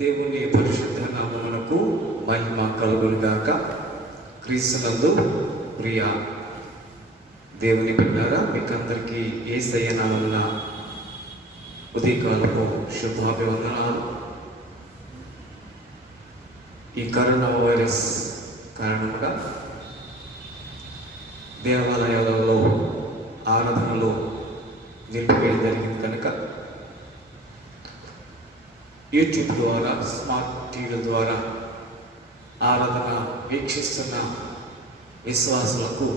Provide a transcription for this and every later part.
దేవుని పరిశుద్ధ నామమునకు మహిమ కలుగునుగాక. క్రీస్తునందు ప్రియ దేవుని బిడ్డారా, మీకందరికీ యేసయ్య నామమున ఉదయకాలపు శుభాభివందనాలు. ఈ కరోనా వైరస్ కారణంగా దేవాలయాలలో ఆరాధనలో నిలిపివేయడం జరిగింది కనుక యూట్యూబ్ ద్వారా, స్మార్ట్ టీవీల ద్వారా ఆరాధన వీక్షిస్తున్న విశ్వాసులకు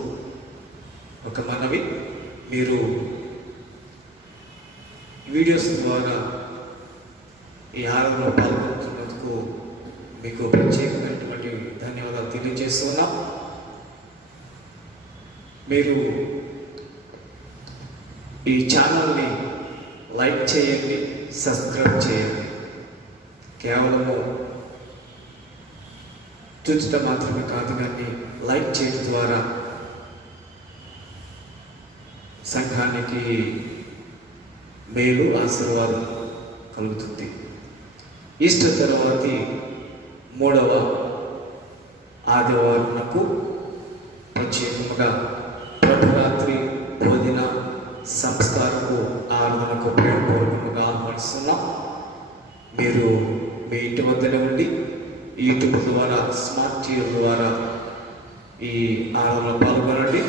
ఒక మనవి, మీరు వీడియోస్ ద్వారా ఈ ఆరాధనలో పాల్గొంటున్నందుకు మీకు ప్రత్యేకమైనటువంటి ధన్యవాదాలు తెలియజేస్తున్నాం. మీరు ఈ ఛానల్ని లైక్ చేయండి, సబ్స్క్రైబ్ చేయండి. కేవలము చూచట మాత్రమే కాదు, కానీ లైక్ చేయడం ద్వారా సంఘానికి మేలు, ఆశీర్వాదం కలుగుతుంది. ఈస్టర్ తర్వాతి 3వ ఆదివారంకు ప్రత్యేకముగా ప్రభురాత్రి భోజన సంస్కారపు ఆరాధనకు ప్రేమపూర్వకంగా ఆహ్వానిస్తున్నాం. మీరు మీ ఇంటి వద్దనే ఉండి యూట్యూబ్ ద్వారా, స్మార్ట్ టీవీ ద్వారా ఈ ఆరాధనలో పాల్గొనండి.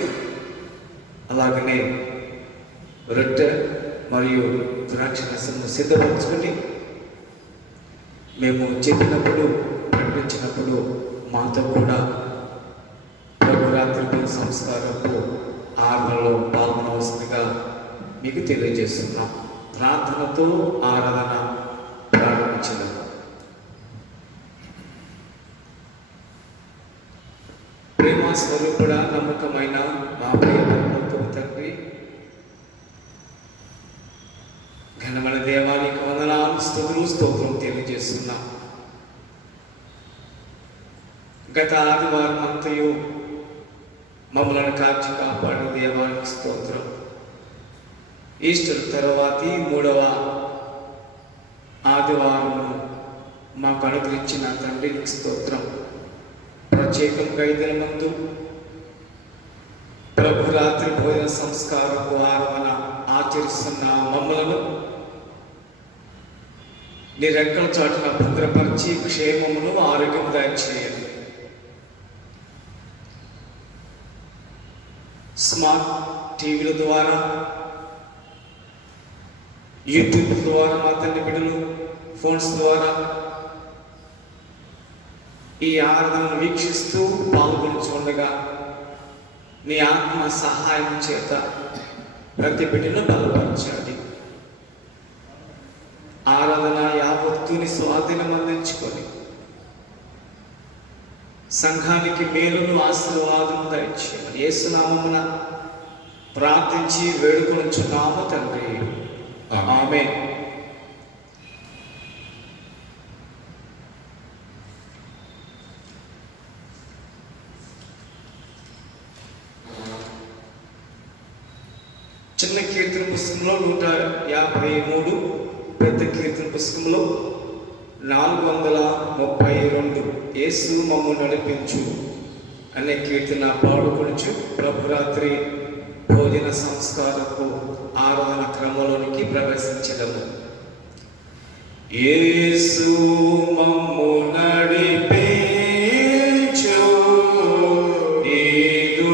అలాగనే రొట్టె మరియు ద్రాక్షరసము సిద్ధపరచుకొని మేము చెప్పినప్పుడు, ప్రకటించినప్పుడు మాతో కూడా ప్రభురాత్రి సంస్కారపు ఆరాధనలో పాల్గొనవలసిందిగా మీకు తెలియజేస్తున్నాం. ప్రార్థనతో ఆరాధన ప్రారంభించడం. ప్రేమ స్వరూపుడా, నమ్మకమైన మా ప్రియ పరలోకపు తండ్రి, ఘనమైన దేవానికి వందనాలు, స్తుతులు, స్తోత్రం తెలియజేస్తున్నాం. గత ఆదివారం అంతయు మమ్మల్ని కాచి కాపాడిన దేవానికి స్తోత్రం. ఈస్టర్ తర్వాతి 3వ ఆదివారం మాకు అనుగ్రహించిన తండ్రికి స్తోత్రం. ప్రత్యేకంగా ఈ దినమందు ప్రభురాత్రి భోజన సంస్కారపు ఆరాధన ఆచరిస్తున్న మమ్మలను నీ రెక్కల చాటున భద్రపరిచి క్షేమమును, ఆరోగ్యం దయచేయండి. స్మార్ట్ టీవీల ద్వారా, యూట్యూబ్ ద్వారా మా తండ్రి బిడ్డలు ఫోన్స్ ద్వారా ఈ ఆరాధనను వీక్షిస్తూ పాల్గొంటుండగా నీ ఆత్మ సహాయం చేత ప్రతి బిడ్డను బలపరచండి. ఆరాధన యావత్తుని స్వాధీనం అందించుకొని సంఘానికి మేలును, ఆశీర్వాదం దయచేయమని యేసు నామమున ప్రార్థించి వేడుకొనుచున్నాము తండ్రి, ఆమేన్. చిన్న కీర్తన పుస్తకంలో 153, పెద్ద కీర్తన పుస్తకంలో 432 యేసు మమ్ము నడిపించు అనే కీర్తన పాడుకొనుచు ప్రభురాత్రి భోజన సంస్కారపు ఆరాధన క్రమంలోనికి ప్రవేశించదము. యేసు మమ్ము నడిపించు, నీదు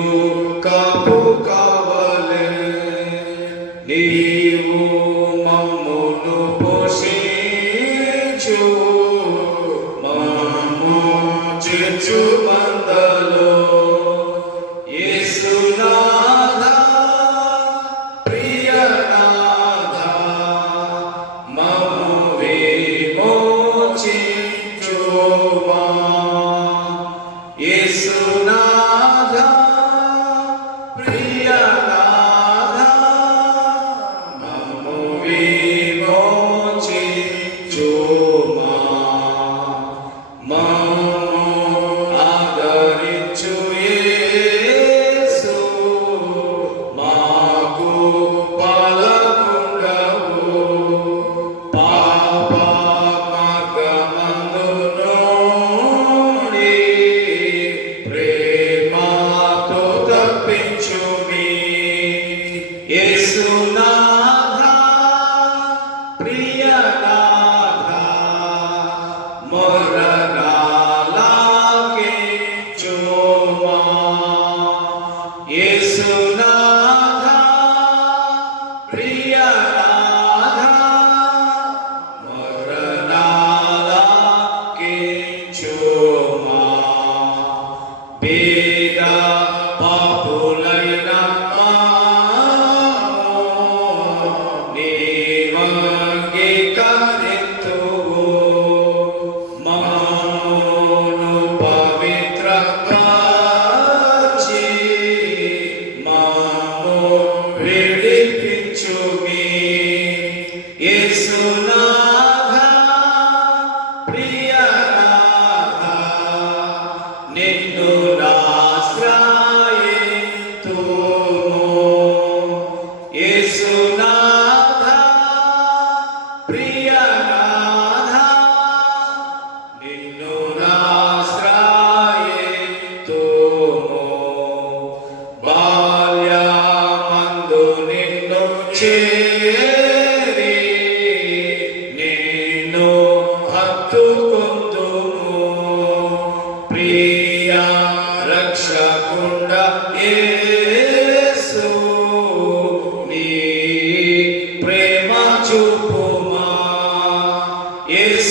కాపు కావలే, నీవు మమ్మును పోషించు, మమ్ము చేర్చు మందలో. యేసునాథా, ప్రియనాథా, మమ్ము విమోచించు.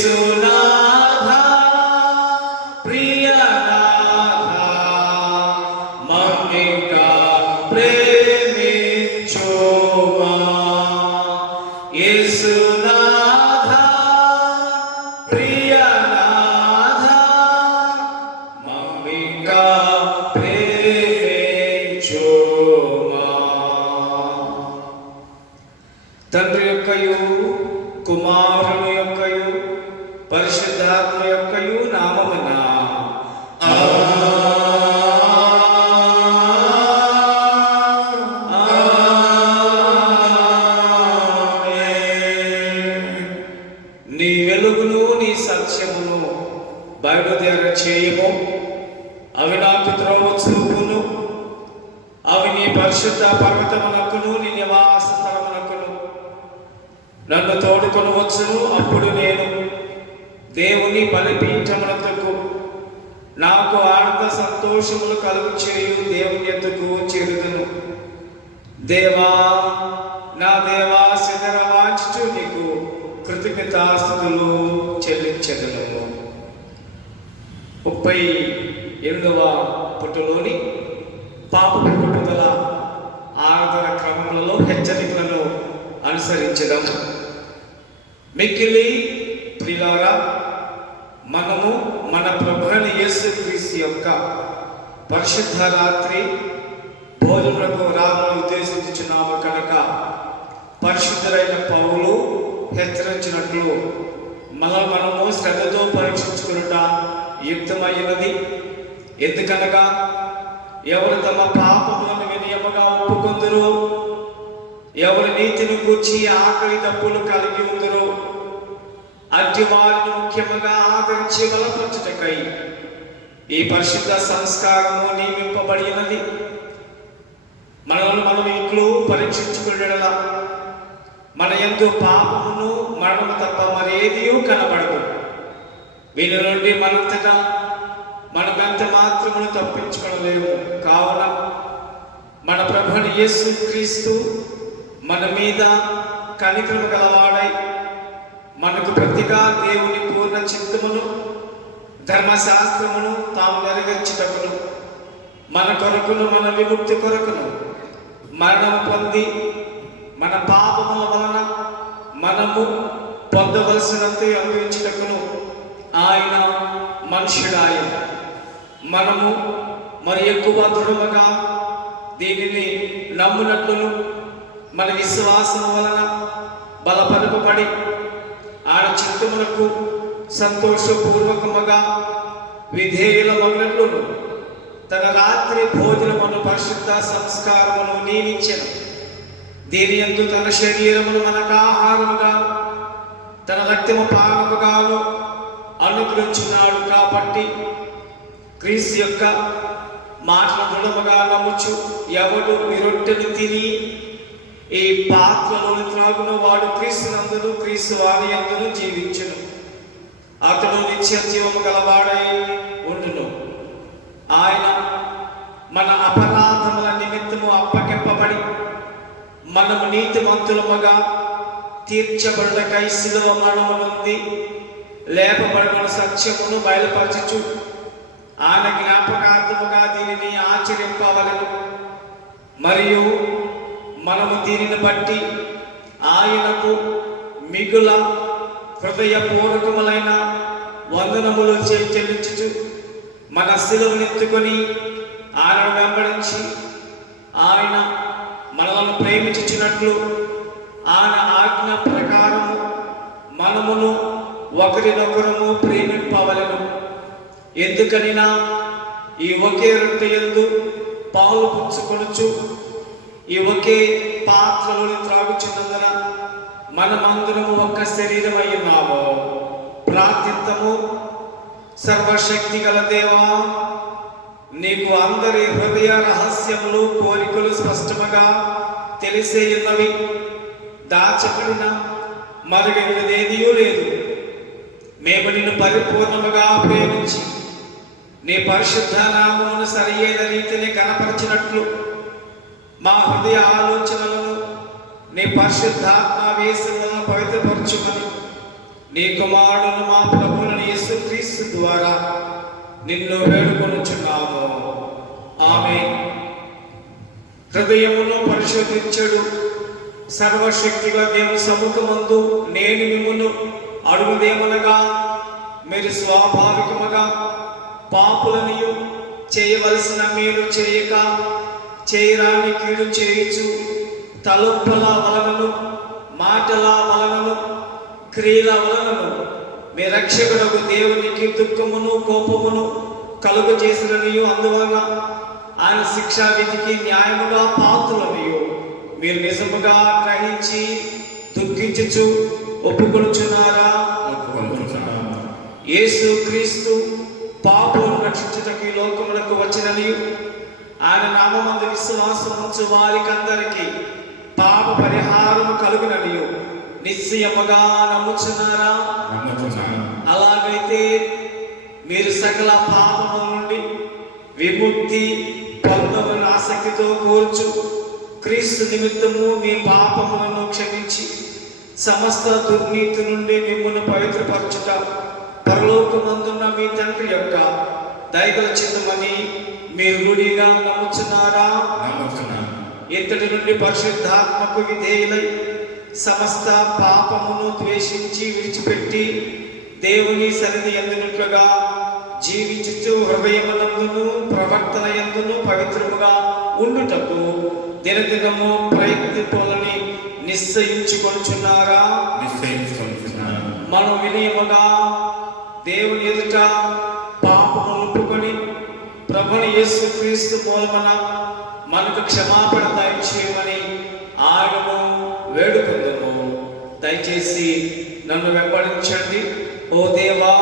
యేసునాథా ప్రియనాథా మమ్మిగా ప్రేమించుమా. యేసునాథా ప్రియనాథా మమ్మిగా ప్రేమించుమా. తండ్రి యొక్కయు కుమారుని యొక్కయు పరిశుద్ధాత్మ యొక్కయు నామమున నీ వెలుగును నీ సత్యమును బయలుదేర చేయము. అవి నాకు త్రోవ చూపును. అవి నీ పరిశుద్ధ పర్వతమునకును నీ నివాస స్థలమునకును నన్ను తోడుకొని వచ్చును. అప్పుడు నేను దేవుని బలిపీఠమునకు నాకు ఆనంద సంతోషములు కలుగు చేయు దేవుని ఎద్దుకు చేరుదును. దేవా నా దేవా సిద్ధర వాంచుచు నీకు కృతజ్ఞతాస్తుతులు చెల్లించెదను. 38వ పుటలోని పాప పుట్టుదల ఆరాధన క్రమములలో హెచ్చరికలను అనుసరించడం. మిక్కిలి ప్రియులారా, మనము మన ప్రభువైన యేసుక్రీస్తు యొక్క పరిశుద్ధ రాత్రి భోజనములకు రామను ఉద్దేశించుచున్నాము కనుక పరిశుద్ధులైన పౌలు హెచ్చరించినట్లు మనము శ్రద్ధతో పరీక్షించుకునుట యుక్తమైనది. ఎందుకనగా ఎవరు తమ పాపములను వినయముగా ఒప్పుకొందురో, ఎవరి నీతిని గూర్చి ఆకలి దప్పులు కలిగి ఉందరో అట్టి వారిని ముఖ్యముగా ఆదరించి బలపరచుటకై ఈ పరిశుద్ధ సంస్కారము నియమింపబడినది. మనల్ని మనం ఇంట్లో పరీక్షించుకునేలా మన యందు పాపమును మరణము తప్ప మరేదీ కనబడదు. వీళ్ళ నుండి మనంతటా మనమెంత మాత్రమును తప్పించుకోలేము. కావున మన ప్రభువైన యేసుక్రీస్తు మన మీద కనికరము గలవాడై మనకు ప్రతిగా దేవుని పూర్ణ చిత్తమును ధర్మశాస్త్రమును తాము నెరవేర్చుటకును మన కొరకును మన విముక్తి కొరకును మరణం పొంది మన పాపముల వలన మనము పొందవలసినంత అనుభవించుటకును ఆయన మనుష్యుడాయన. మనము మరి ఎక్కువ దృఢముగా దీనిని నమ్మునట్లును మన విశ్వాసం వలన బలపరపబడి ఆయన చిత్తములకు సంతోషపూర్వకముగా విధేయులమగినట్లును తన రాత్రి భోజనమును పరిశుద్ధ సంస్కారమును నియమించెను. దీని యందు తన శరీరమును మనకు ఆహారముగా తన రక్తము పానముగాను అనుగ్రహించున్నాడు. కాబట్టి క్రీస్తు యొక్క మాటల దృఢముగా నమ్ముచు ఎవడు ఈ రొట్టెను తిని ఈ పాత్రలోని త్రాగును వాడు క్రీస్తునందును క్రీస్తు వారి యందును జీవించును. అతడు నిత్య జీవము గలవాడై ఉండును. ఆయన మన అపరాధముల నిమిత్తము అప్పగింపబడి మనము నీతిమంతులముగా తీర్చబడుటకై శిలువ మరణము నుండి లేపబడిన సత్యమును బయలుపరచుచు ఆయన జ్ఞాపకార్థముగా దీనిని ఆచరింపవలెను. మరియు మనము దీనిని బట్టి ఆయనకు మిగుల హృదయపూర్వకములైన వందనములు చెల్లించుచు మన శిలువనెత్తుకొని ఆయనను వెంబడించి ఆయన మనలను ప్రేమించుచున్నట్లు ఆయన ఆజ్ఞ ప్రకారము మనమును ఒకరినొకరము ప్రేమింపవలెను. ఎందుకనినా ఈ ఒకే రొట్టె యందు పాలు పుచ్చుకొనుచు ఈ ఒకే పాత్రలోని త్రాగుచున్నందున మనమందరము ఒక్క శరీరమై ఉన్నాము. ప్రార్థిద్దాము. సర్వశక్తి గల దేవా, నీకు అందరి హృదయ రహస్యములు కోరికలు స్పష్టముగా తెలిసే ఉన్నవి. దాచబడిన మరుగైనదేదీ లేదు. మేము నిన్ను పరిపూర్ణముగా ప్రేమించి నీ పరిశుద్ధ నామమును సరియైన రీతిని కనపరచినట్లు మా హృదయ ఆలోచనలను నీ పరిశుద్ధాత్మావేశములను పవిత్రపరచుకొని నీ కుమారుడు మా ప్రభువుని యేసుక్రీస్తు ద్వారా నిన్ను వేడుకొనుచున్నాము. ఆమేన్. హృదయమును పరిశోధించడు సర్వశక్తిగా దేవుని సముఖమందు నేను మిమ్మును అడుగుదేమనగా, మీరు స్వాభావికముగా పాపులనియు చేయవలసిన మేలు చేయక చేయరాని కీడు చేయుచు తలుపుల వలనను మాటల వలనను క్రియల వలనను మీ రక్షకుడకు దేవునికి దుఃఖమును కోపమును కలుగు చేసిననియు అందువలన ఆయన శిక్షా విధికి న్యాయముగా పాత్రులనియు మీరు నిజముగా గ్రహించి దుఃఖించుచు ఒప్పుకొనుచున్నారా? యేసు క్రీస్తు పాపులను రక్షించుటకు ఈ లోకములకు వచ్చిననియు ఆయన నామమందు విశ్వాసం ఉంచు వారికందరికీ పాప పరిహారం కలుగుననియు నిశ్చయముగా నమ్ముచున్నారా? అలాగైతే మీరు సకల పాపముల నుండి విముక్తి పొందమని ఆసక్తితో కోరుచు క్రీస్తు నిమిత్తము మీ పాపములను క్షమించి సమస్త దుర్నీతి నుండి మిమ్మల్ని పవిత్రపరచుట పరలోకమందున్న మీ తండ్రి యొక్క దయగల చిత్తమని మీరు గుడిగా నమ్ముచున్నారా? ఇంతటి నుండి పరిశుద్ధాత్మకు విధేయులై సమస్త పాపమును ద్వేషించి విడిచిపెట్టి దేవుని సన్నిధి ఎందునట్లుగా జీవించుచు హృదయమునందును ప్రవర్తన యందును పవిత్రముగా ఉండుటకు దినదినము ప్రయత్నింపాలని నిశ్చయించుకొనుచున్నారా? మనం వినయముగా దేవుని ఎదుట పాపము ఒప్పుకొని ప్రభుని యేసుక్రీస్తు మూలమున మనకు క్షమాపణ దయచేయమని ఆయనను వేడుకుందాము. దయచేసి నన్ను వెంబడించండి. ఓ దేవా,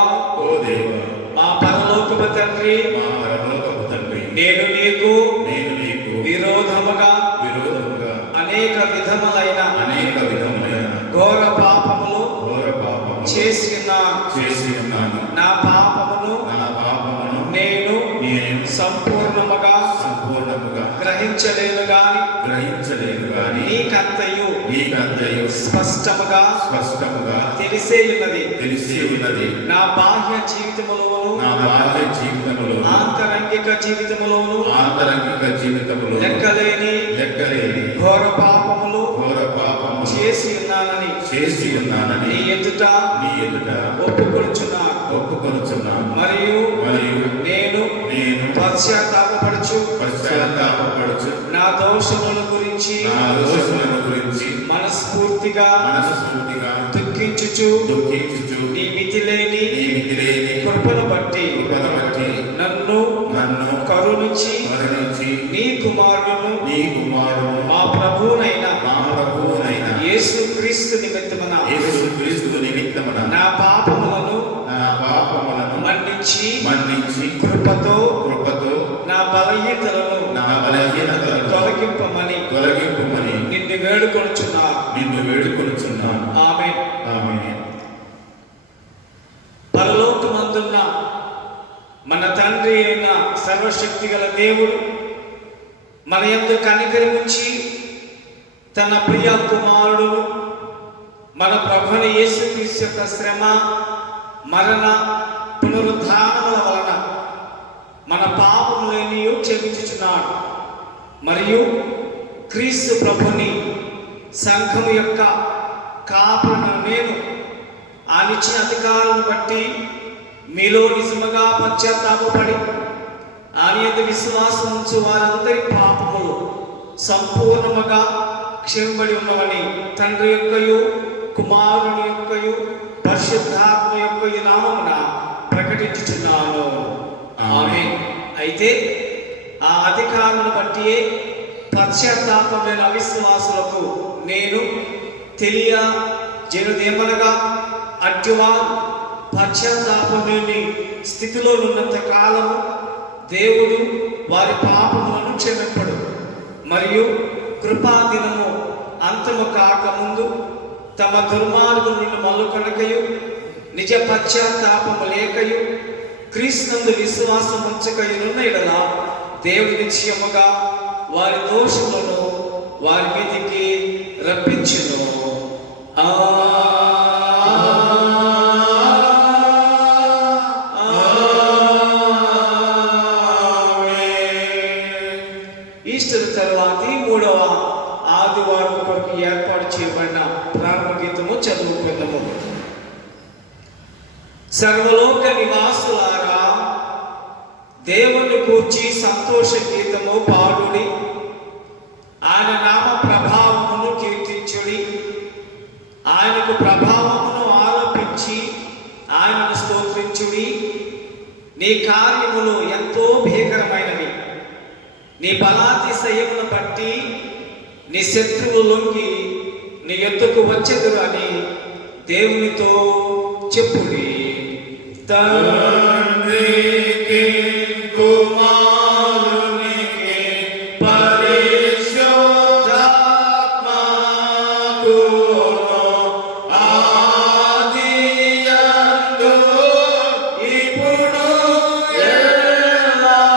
మా పరలోకపు తండ్రి, నేను నీకు విరోధముగా అనేక విధములైన ఘోర పాపములు చేసి ఉన్నాను. నా పాపమును నేను సంపూర్ణముగా గ్రహించలేను గాని నీకంతయు స్పష్టముగా తెలిసే ఉన్నది. నా బాహ్య జీవితములోను ఆంతరంగిక జీవితములోను లెక్కలేని ఘోర పాపములు చేసి ఉన్నానని నీ ఎదుట ఒప్పుకొనుచున్నాను. మరియు నేను పశ్చాత్తాపపడుచు నా దోషముల గురించి మనస్ఫూర్తిగా దుఃఖించుచు నీ మితిలేని కృపను బట్టి నన్ను కరుణించి నీ కుమారుడును మా ప్రభువునైన యేసుక్రీస్తు నిమిత్తమున నా పాపములను మన్నించి కృపతో నా బలహీనతలను తొలగింపమని నిన్ను వేడుకొనుచున్నాను. ఆమేన్. పరలోకమందున్న మన తండ్రి అయిన సర్వశక్తి గల దేవుడు మన యందు కనికరముంచి తన ప్రియ కుమారుడును మన ప్రభుని యేసుక్రీస్తు యొక్క శ్రమ మరణ పునరుద్ధానముల వలన మన పాపములని క్షమించుచున్నాడు. మరియు క్రీస్తు ప్రభుని సంఘము యొక్క కాపురను నేను ఆనిచ్చిన అధికారాలను బట్టి మీలో నిజముగా పశ్చాత్తాపపడి ఆయన యందు విశ్వాసం ఉంచు వారందరి పాపములు సంపూర్ణముగా క్షమింపబడి ఉన్నవని తండ్రి యొక్కయు కుమారుని యొక్కయు పరిశుద్ధాత్మ యొక్క నామమున ప్రకటించుచున్నాను. ఆమేన్. అయితే ఆ అధికారులను బట్టి పశ్చాత్తాపం లేని అవిశ్వాసులకు నేను తెలియజేయదేమనగా, అట్టివారు పశ్చాత్తాపం లేని స్థితిలో ఉన్నంత కాలము దేవుడు వారి పాపములను క్షమింపడు. మరియు కృపాదినము అంతము కాకముందు తమ దుర్మార్గం నుండి మల్లుకొనకయు నిజ పశ్చాత్తాపము లేకయు క్రీస్తునందు విశ్వాసం ఉంచకయున్న ఎడల దేవుడు నిశ్చయముగా వారి దోషములను వారి మీదికి రప్పించును. సర్వలోక నివాసులారా, దేవుని కూర్చి సంతోష గీతము పాడుడి, ఆయన నామ ప్రభావమును కీర్తించుడి, ఆయనకు ప్రభావమును ఆరోపించి ఆయనను స్తోత్రించుడి. నీ కార్యములు ఎంతో భీకరమైనవి, నీ బలాతిశయమును బట్టి నీ శత్రువు లొంగి నీ ఎద్దుకు వచ్చెదురు అని దేవునితో చెప్పుడి. తండ్రికి కుమారునికి పరిశుద్ధాత్మకు ఆదియందు ఇప్పుడు ఎల్లప్పుడూ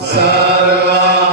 Sarva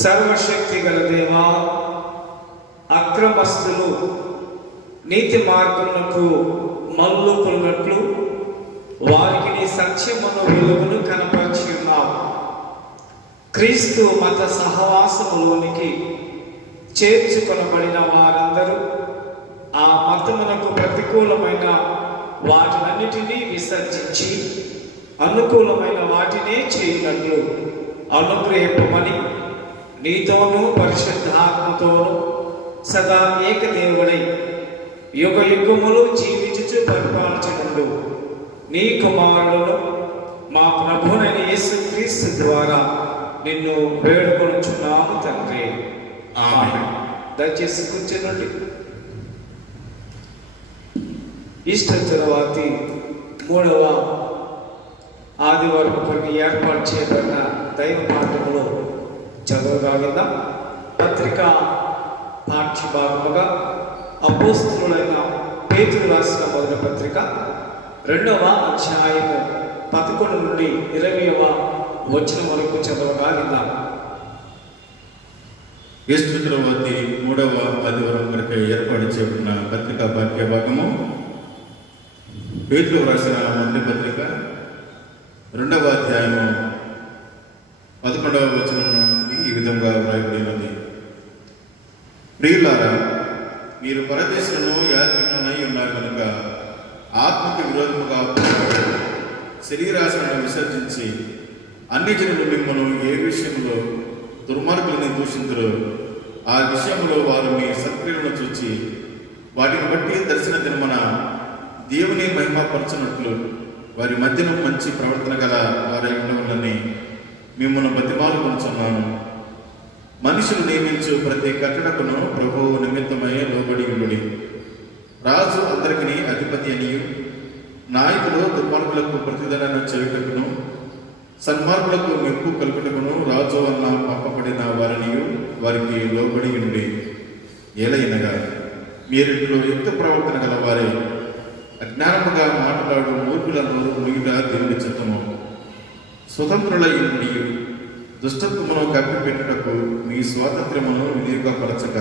సర్వశక్తి గల దేవా, అక్రమస్తులు నీతి మార్గమునకు మల్లుకున్నట్లు వారికి నీ సత్యమును వెలుగును కనపరిచి ఉన్నావు. క్రీస్తు మత సహవాసములోనికి చేర్చుకొనబడిన వారందరూ ఆ మతమునకు ప్రతికూలమైన వాటినన్నిటినీ విసర్జించి అనుకూలమైన వాటినే చేయునట్లు అనుగ్రహింపమని నీతోనూ పరిశుద్ధాత్మతోనూ సదా ఏకదేవుడై యుగ యుగములు జీవించుచు పరిపాలించుకుంటూ నీ కుమారులను మా ప్రభువైన యేసుక్రీస్తు ద్వారా నిన్ను వేడుకొనుచున్నాము తండ్రి. ఆమేన్. దయచేసి కూర్చోండి. ఈస్టర్ తర్వాతి 3వ ఆదివారం కొరకు ఏర్పాటు చేయబడిన దైవ పాఠములో చదవగలుగుతాం. పత్రిక పాఠ్యభాగముగా అపోస్తలుడైన పేతురు రాసిన మొదటి పత్రిక 2వ అధ్యాయము 11 నుండి 20వ వచనం వరకు చదవగలుగుతాం. ఈస్టర్ తర్వాతి 3వ ఆదివారం కొరకు ఏర్పాటు చేయబడిన పత్రికా పాఠ్యభాగము పేతురు రాసిన మొదటి పత్రిక 2వ అధ్యాయము 11వ వచనం ఈ విధంగా వ్రాయబడినది. ప్రియులారా, మీరు పరదేశులను యాత్రికులనై ఉన్నారు కనుక ఆత్మకు విరోధముగా శరీరాశలను విసర్జించి అన్ని జనులు మిమ్మల్ని ఏ విషయంలో దుర్మార్గులని దూషించరు ఆ విషయంలో వారు మీ సత్క్రియలను చూచి వాటిని బట్టి దర్శన దినమున దేవుని మహిమపరచునట్లు వారి మధ్యన మంచి ప్రవర్తన గల వారి ఉండవలని మిమ్మల్ని బతిమాలుకొనుచున్నాను. మనుషులు నియమించు ప్రతి కట్టడకును ప్రభువు నిమిత్తమై లోబడి ఉండుడి. రాజు అందరికీ అధిపతి అనియు, నాయకులు దుర్మార్గులకు ప్రతిదండన చేయుటకును సన్మార్గులకు మెప్పు కలుపుటకును రాజు అన్న పంపబడిన వారినియు వారికి లోబడి ఉండి, ఏలైనగా మీరింట్లో యుక్త ప్రవర్తన గల వారే అజ్ఞానముగా మాట్లాడు మూర్ఖులను ముగిట దేవుని చిత్తము స్వతంత్రులై ఉండి దుష్టత్వమును కప్పిపెట్టుటకు మీ స్వాతంత్ర్యమును వినియోగపరచక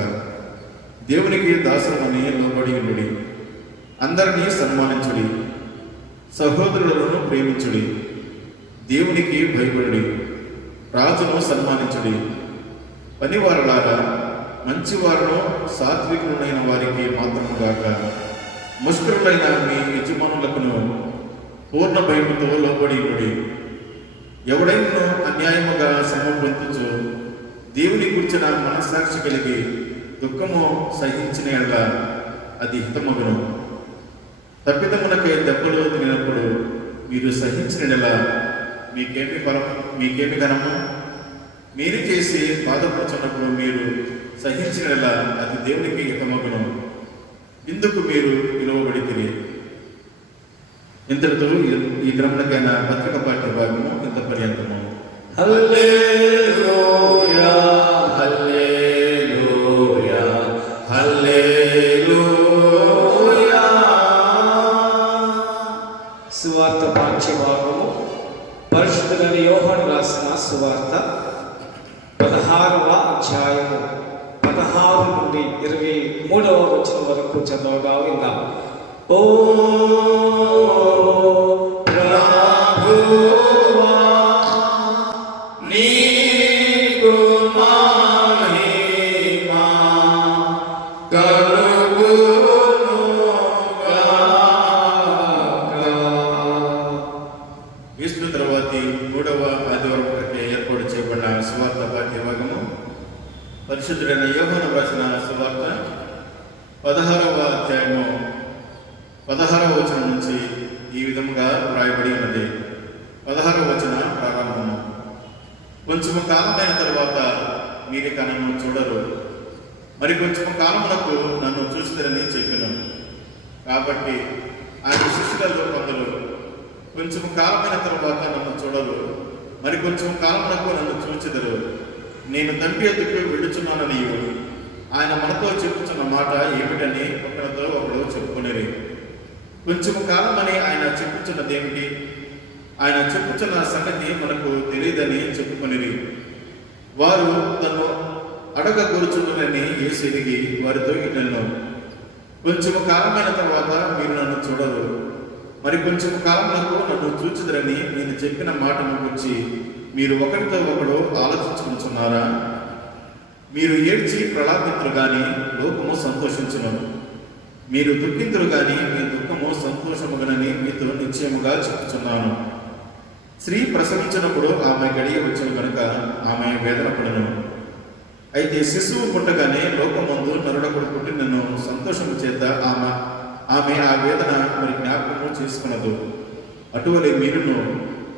దేవునికి దాసరమని లోబడి ఉండి అందరినీ సన్మానించుడి, సహోదరులను ప్రేమించుడి, దేవునికి భయపడుడి, రాజును సన్మానించుడి. పనివారులారా, మంచివారును సాత్వికులైన వారికి మాత్రము గాక ముష్కరులైన మీ యజమానులకును పూర్ణ భయముతో లోబడి. ఎవడైనా అన్యాయముగా శ్రమ పొందుచు దేవుని గురించిన మనస్సాక్షి కలిగి దుఃఖము సహించిన యెడల అది హితమగును. తప్పిదమునకై దెబ్బలు తినప్పుడు మీరు సహించిన యెడల మీకేమి ఘనము? మీరు చేసి బాధపడుచున్నప్పుడు మీరు సహించిన యెడల అది దేవునికి హితమగును. ఇందుకు మీరు పిలువబడితిరి. ఇంతటితో ఈ గ్రంథకైన పత్రిక పాఠ్య భాగము ఇంత పర్యంతము. హల్లెలూయా, హల్లెలూయా, హల్లెలూయా. సువార్త పాఠ్య భాగము పరిశుద్ధులైన యోహాను రాసిన సువార్త 16వ అధ్యాయము 16 నుండి 23వ వచనం వరకు చదవగా విందాం. ఓ ప్రభువా, నీకు మహిమ కలుగునుగాక. ఈస్టర్ తర్వాతి 3వ ఆదివారం కొరకే ఏర్పాటు చేయబడిన సువార్త పాఠ్య భాగము పరిశుద్ధుడైన యోహాను రాసిన సువార్త 16వ అధ్యాయము 16వ వచనం నుంచి ఈ విధముగా వ్రాయబడి ఉన్నది. 16వ వచన ప్రారంభము. కొంచెము కాలమైన తర్వాత మీరిక నన్ను చూడరు, మరి కొంచెము కాలమునకు నన్ను చూస్తారని చెప్పాను. కాబట్టి ఆయన శిష్యులలో కొందరు కొంచెము కాలమైన తర్వాత నన్ను చూడరు, మరి కొంచెం కాలమునకు నన్ను చూచెదరు, నేను తండ్రి ఎదుకు వెళ్ళుచున్నానని ఆయన మనతో చెప్పుచున్న మాట ఏమిటని ఒకరితో ఒకడు చెప్పుకునేది. కొంచెము కాలమని ఆయన చెప్పుచున్నదేమిటి? ఆయన చెప్పుచున్న సంగతి మనకు తెలియదని చెప్పుకునేది. వారు తను అడగగోరుచున్నారని యేసు ఎరిగి వారితో ఇట్లను, కొంచెము కాలమైన తర్వాత మీరు నన్ను చూడరు, మరి కొంచెం కాలమునకు నన్ను చూచుదరని నేను చెప్పిన మాటను గురించి మీరు ఒకరితో ఒకడు ఆలోచించుకుంటున్నారా? మీరు ఏడ్చి ప్రలాపింతురు గాని లోకము సంతోషించును, మీరు దుఃఖింతురు గాని మీ దుఃఖము సంతోషముగనని మీతో నిశ్చయముగా చెప్పుచున్నాను. స్త్రీ ప్రసవించినప్పుడు ఆమె గడియ వచ్చును కనుక ఆమె వేదన పడను. అయితే శిశువు పుట్టగానే లోకమందు నరుడకుడు పుట్టినను సంతోషము చేత ఆమె ఆ వేదన మరి జ్ఞాపకము చేసుకున్నదు. అటువలే మీరును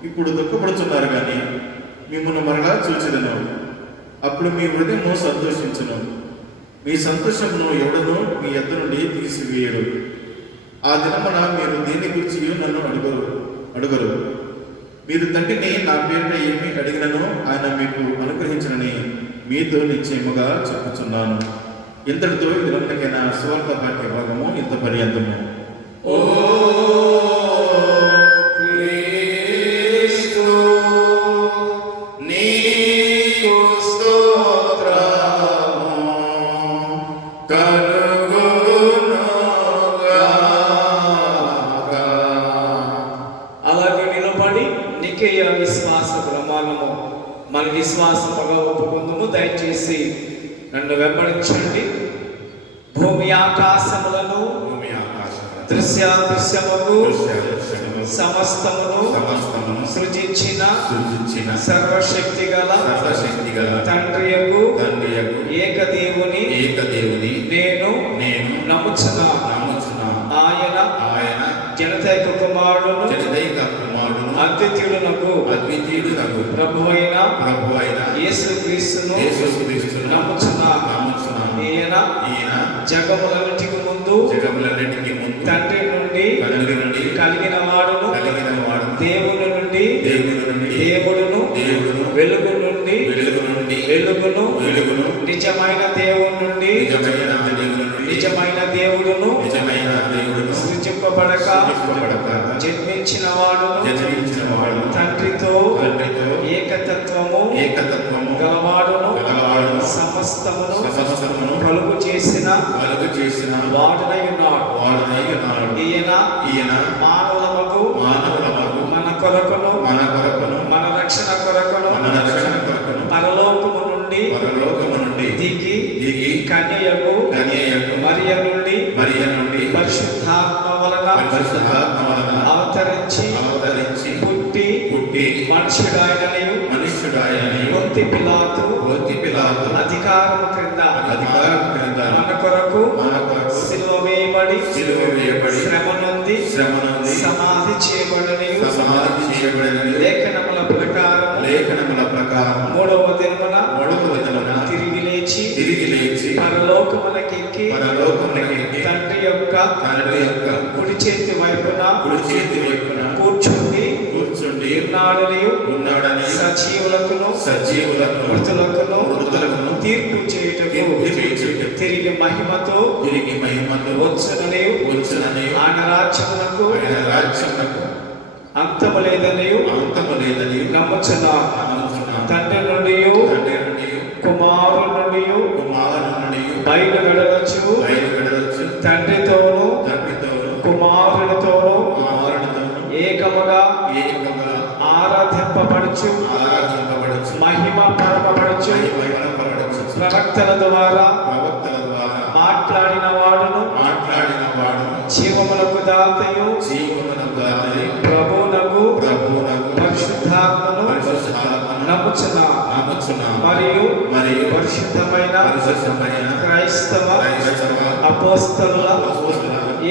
ఇప్పుడు దుఃఖపడుతున్నారు కానీ మిమ్మల్ని మరలా చూచెదను, అప్పుడు మీ హృదయము సంతోషించును, మీ సంతోషమును ఎవడను మీ యొద్ద నుండి తీసివేయడు. ఆ దినమున మీరు దేని గురించి నన్ను అడుగరు. మీరు తండ్రిని నా పేరున ఏమి అడిగినను ఆయన మీకు అనుగ్రహించనని మీతో నిశ్చయముగా చెప్పుచున్నాను. ఇంతటితో ఈ గ్రంథకైన సువార్త పాఠ్య భాగము ఇంత పర్యంతము. ఓ క్రీస్తు, నీకు స్తోత్రము కలుగునుగాక. అలాగే నిలబడి నికేయ విశ్వాస ప్రమాణము మన విశ్వాసముగా ఒప్పుకుందుము. దయచేసి నన్ను వెంబడించండి. భూమి ఆకాశములను దృశ్యములు సమస్తమును సృజించిన సర్వశక్తి గల తండ్రియగు ఏకదేవుని నేను నమ్ముచున్నాను. ఆయన జనతైక కుమారుడును అద్వితీయుడునగు ప్రభువైన యేసుక్రీస్తును నమ్ముచున్నాను. ఈయన జగములన్నిటికి ముందు తండ్రి నుండి కలిగిన వాడును, దేవుని నుండి దేవుడును, వెలుగు నుండి వెలుగును, నిజమైన దేవుని నుండి నిజమైన దేవుడును, సృజింపబడక జన్మించిన వాడును, తండ్రితో ఏకతత్వము గలవాడును, సమస్తమును కలుగు చేసిన వాడునై ఉన్నాడు. ఈయన మానవులకు మన కొరకును పరిశుద్ధాత్మ వలన అవతరించి పుట్టి మనుష్యుడాయననియు పొంతి పిలాతు అధికారము క్రింద మన కొరకు సిలువ వేయబడి శ్రమ నొంది సమాధి చేయబడనియు లేఖనముల ప్రకారం మూడవ దినమున తిరిగి లేచి పరలోకమునకెక్కి తండ్రి యొక్క కుడి చేతి వైపున కూర్చుండి ఉన్నాడని సజీవులకును మృతులకును తీర్పు చేయుటకు తిరిగి మహిమతో వచ్చునని ఆయన రాజ్యమునకు అంతము లేదనియు నమ్ముచున్నాను. తండ్రి నుండి కుమారుని నుండి బయలువెడలొచ్చు తండ్రితోను కుమారునితోను ఏకముగా ఆరాధింపబడుచు మహిమ పరపబడుచు ప్రవక్తల ద్వారా మాట్లాడిన వాడును జీవములకు దాతయు ప్రభువునకు పరిశుద్ధాత్మను నమ్ముచున్నా మరియు పరిశుద్ధమైన క్రైస్తవ అపోస్తలుల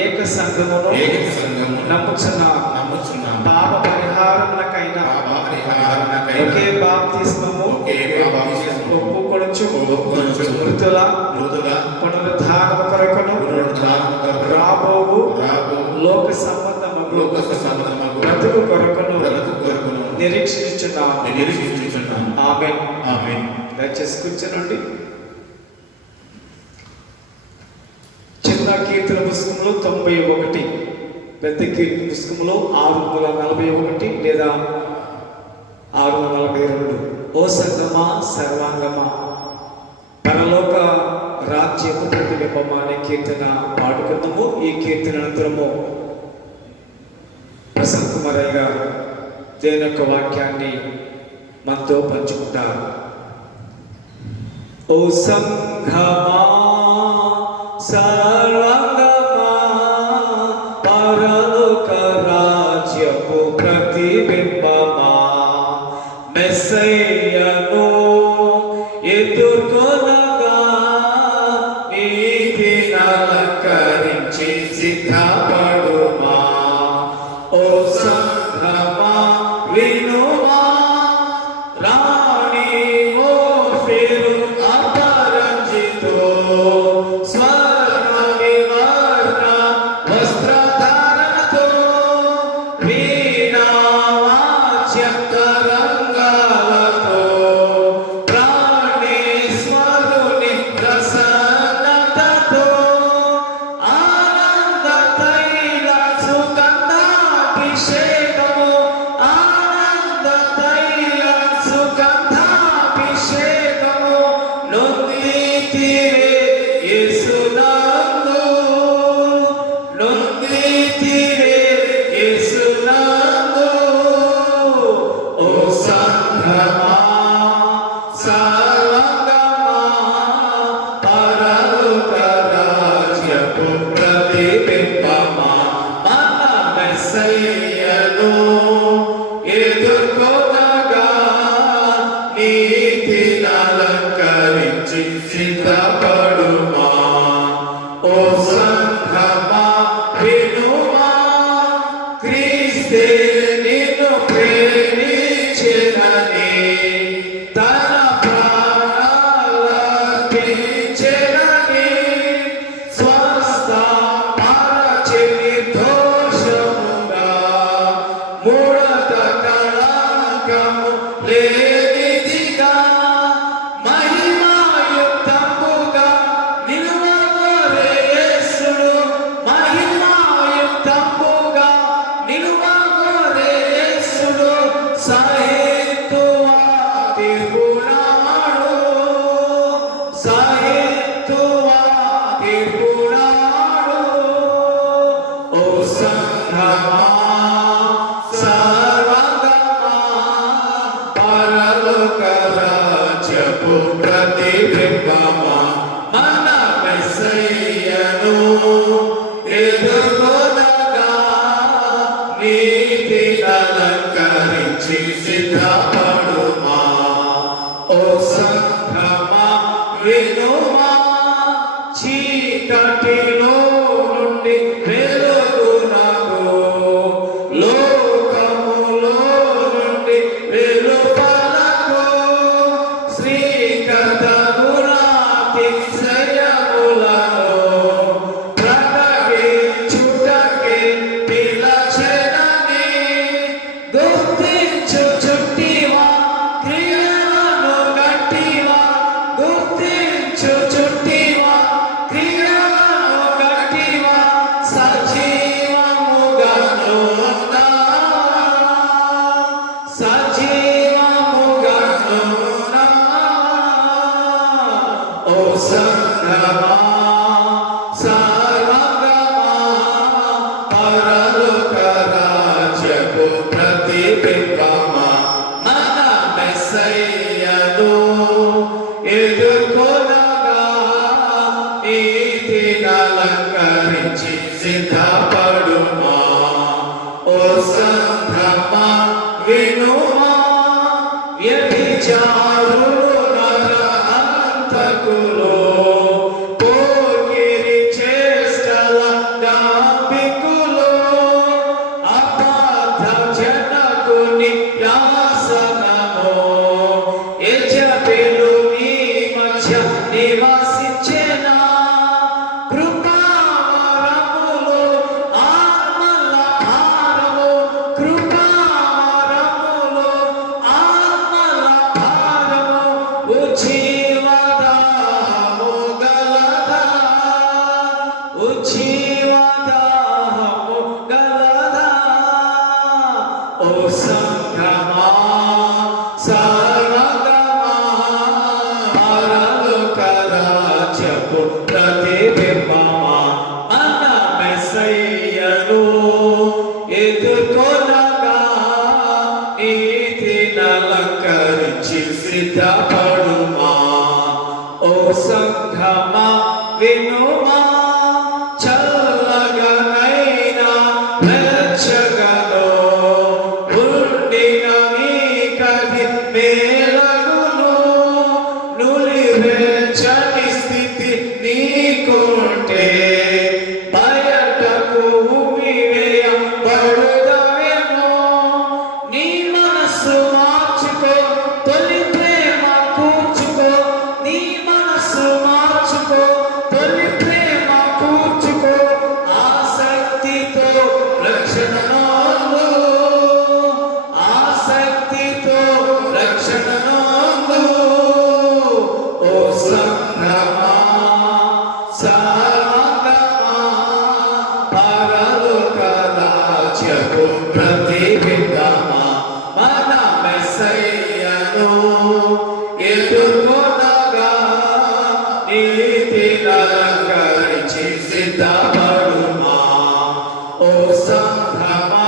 ఏక సంఘమును నమ్ముచున్నా. పాప పరిహారములకైనా ఒకే బాప్తిస్మము ఒప్పుకొనుచు మృతుల పునరుద్ధానము కొరకును రాబోవు లోక సంబంధము బ్రతుకు కొరకును నిరీక్షించుచున్నాము. ఆమేన్. దయచేసి కూర్చోనండి. చిన్న కీర్తన పుస్తకంలో 91, పెద్ద కీర్తన పుస్తకంలో 641 లేదా 642. ఓ సంగమా సర్వాంగమా పరలోక రాజ్యము ప్రతిబింబమా అనే కీర్తన పాడుకుందాము. ఈ కీర్తన అనంతరము ప్రసన్న కుమారయ్య గారు దేవుని యొక్క వాక్యాన్ని మనతో పంచుకుంటారు. ఓ సంఘమా సర్వాంగమా పరలోక రాజ్యపు ప్రతిబింబమా మెస్సయ్యను ఎదుర్కొనగా నీతిని అలంకరించి సిద్ధపడుమా. ఓ సంఘమా వినుమా రాణి ఓ ఫిరు అపరంజితో స్వర్ణ వివర్ణ వస్త్రధారణతో వీణా వాద్య తరంగాలతో ప్రాణేశ్వరుని ప్రసన్నతతో ఆనంద తైల సుగంధాభిషేకము ఆనంద తైల సుగంధాభిషేకము నొందితిరే యేసునందు నొందితిరే యేసునందు. ఓ సంఘమా సర్వాంగమా పరలోక రాజ్యపు ప్రతిబింబమా మన మెస్సయ్యను ఎదుర్కొనగా నీతిని అలంకరించి సిద్ధపడుమా. ఓ సంఘమా వినుమా క్రీస్తే నిన్ను ప్రేమించెనని తన ప్రాణాలర్పించెనని స్వస్థపరచి నిర్దోషముగా ముడత కళంకము లేనిదిగా మహిమాయుక్తముగా నిలువగోరే యేసుడు మహిమాయుక్తముగా నిలువగోరే యేసుడు సాహేతువా తిరుగునాడు సాహేతువా తిరుగునాడు. ఓ సంఘమా సర్వాంగమా పరలోక రాజ్యపు ప్రతిబింబమా మన మెస్సయ్యను ఎదుర్కొనగా సిద్ధపడుమా. ఓ సంఘమా వినుమా, చీకటిలో నుండి వెలుగునకు, లోకములో నుండి వెలుపలకు, శ్రీకథగుణాతిశయములను ప్రకటించుటకే పిలచెనని గుర్తించుచుట్టివా, క్రియలను గట్టివా, గుర్తించుచుట్టివా, క్రియలను గట్టివా, సజీవముగానున్నా, సజీవముగానున్నా. ఓ సంఘమా సర్వగమా, పరలోక రాజ్యపు ప్రతిబింబమా, మన మెస్సయ్యను ఎదుర్కొనగా నీతిని అలంకరించి సిద్ధపడుమా. ఓ సంఘమా వినుమా, వ్యభిచారులు నరహంతకులు, పోకిరి చేష్టల దాంభికులు, అబద్ధ జనకుని యాసనము, యెజబెలుని మధ్య నివసించెనా, కృపావరములు ఆత్మల భారము, కృపావరములు ఆత్మల భారము, ఉజ్జీవదాహము గలదా, ఉజ్జీవదాహము గలదా. ఓ సంఘమా సర్వగమా, పరలోక రాజ్యపు ప్రతిబింబమా, మన మెస్సయ్యను ఎదుర్కొనగా నీతిని అలంకరించి సిద్ధపడుమా. ఓ సంఘమా వినుమా, చల్లగనైనా వెచ్చగను ఉండిన నీకది మేలగును, నులివెచ్చని స్థితి నీకుంటే బయటకు ఉమ్మివేయబడుదవేమో. నీ మనసు మార్చుకో, తొలి ప్రేమ కూర్చుకో, నీ మనసు మార్చుకో, తొలి ప్రేమ కూర్చుకో, ఆసక్తితో రక్షణ నొందు, ఆసక్తితో రక్షణ నొందు. ఓ సంఘమా సర్వగమా, పరలోక రాజ్యపు ప్రతిబింబమా, మన మెస్సయ్యను ఎదుర్కొనగా నీతిని అలంకరించి సిద్ధపడుమా. ఓ సంఘమా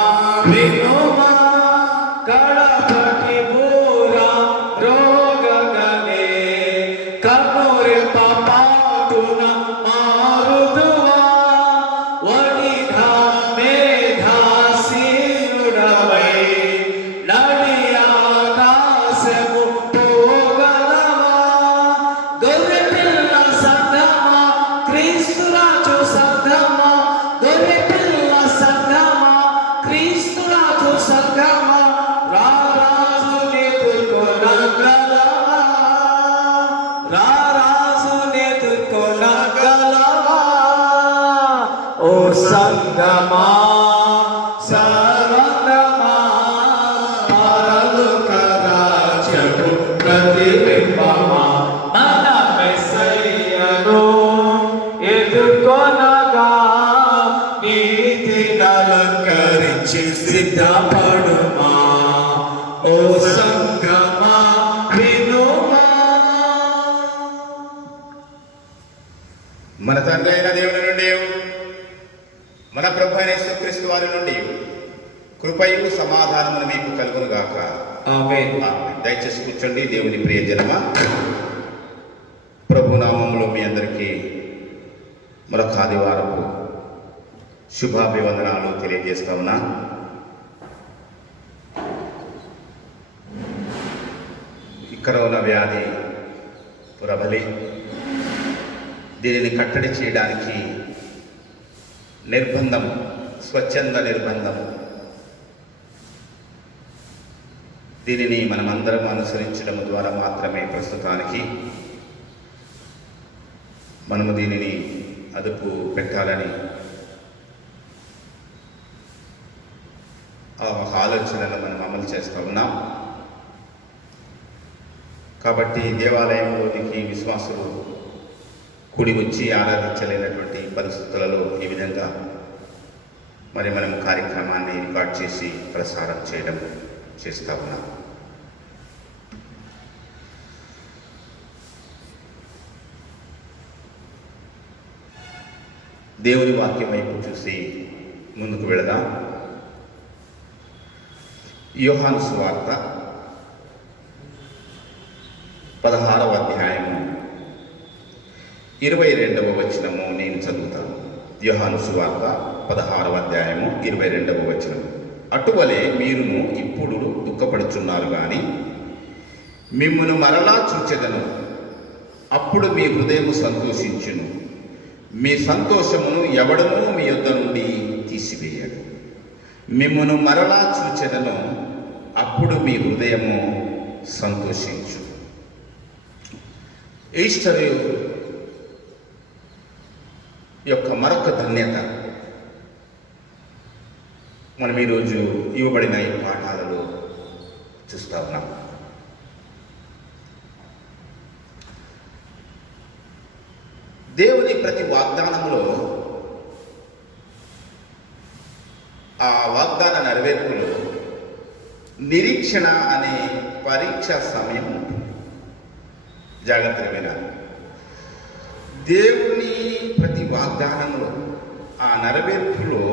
వినుమా, కడపటి బూర రోగగనే, కన్నురెప్ప పాటున మారుదువా, వడిగా మేధాసీనుడవై నడి ఆకాశము పోగలవా. గొర్రెపిల్ల సంఘమా, క్రీస్తురాజు సంఘమా, గొర్రెపిల్ల సంఘమా, క్రీస్తురాజు సంఘమా, రారాజుని ఎదుర్కొనగలవా, రారాజుని ఎదుర్కొనగలవా. ఓ సంఘమా సర్వగమా, పరలోక రాజ్యపు ప్రతిబింబమా, మన మెస్సయ్యను ఎదుర్కొనగా నీతిని అలంకరించి సిద్ధపడుమా. ఓ సంఘమా వినుమా. మన తండ్రి అయిన దేవుని నుండి, మన ప్రభు అయిన యేసుక్రీస్తు వారి నుండి కృపయు సమాధానమును మీకు కలుగునుగాక. ఆమేన్. ఆమేన్. దయచేసి కూర్చోండి. దేవుని ప్రియ జనమా, ప్రభు నామములో మీ అందరికీ మరొక ఆదివారపు శుభాభివందనాలు తెలియజేస్తా ఉన్నా. కరోనా వ్యాధి ప్రబలి దీనిని కట్టడి చేయడానికి నిర్బంధం, స్వచ్ఛంద నిర్బంధం, దీనిని మనమందరం అనుసరించడం ద్వారా మాత్రమే ప్రస్తుతానికి మనము దీనిని అదుపు పెట్టాలని ఆలోచనలు మనం అమలు చేస్తూ ఉన్నాం. కాబట్టి దేవాలయంలోనికి విశ్వాసులు కూడి వచ్చి ఆరాధించలేనటువంటి పరిస్థితులలో ఈ విధంగా మనం కార్యక్రమాన్ని రికార్డ్ చేసి ప్రసారం చేస్తూ ఉన్నాం. దేవుని వాక్యం వైపు చూసి ముందుకు వెళదాం. యోహాను సువార్త 16వ అధ్యాయము 22వ వచనము నేను చదువుతాను. యోహాను సువార్త 16వ అధ్యాయము 22వ వచనము. అటువలే మీరును ఇప్పుడు దుఃఖపడుచున్నారు గాని మిమ్మును మరలా చూచెదను, అప్పుడు మీ హృదయము సంతోషించును. మీ సంతోషమును ఎవడనూ మీ యొద్ద నుండి తీసివేయడు. మిమ్మును మరలా చూచెదను, అప్పుడు మీ హృదయము సంతోషించు. ఈస్టర్ యొక్క మరొక ధన్యత మనం ఈరోజు ఇవ్వబడిన ఈ పాఠాలలో చూస్తూ ఉన్నాం. దేవుని ప్రతి వాగ్దానంలో ఆ వాగ్దాన నెరవేర్పులో నిరీక్షణ అనే పరీక్ష సమయం ఉంటుంది. జాగ్రత్తగా వినాలి. దేవుని ప్రతి వాగ్దానంలో ఆ నెరవేర్పులో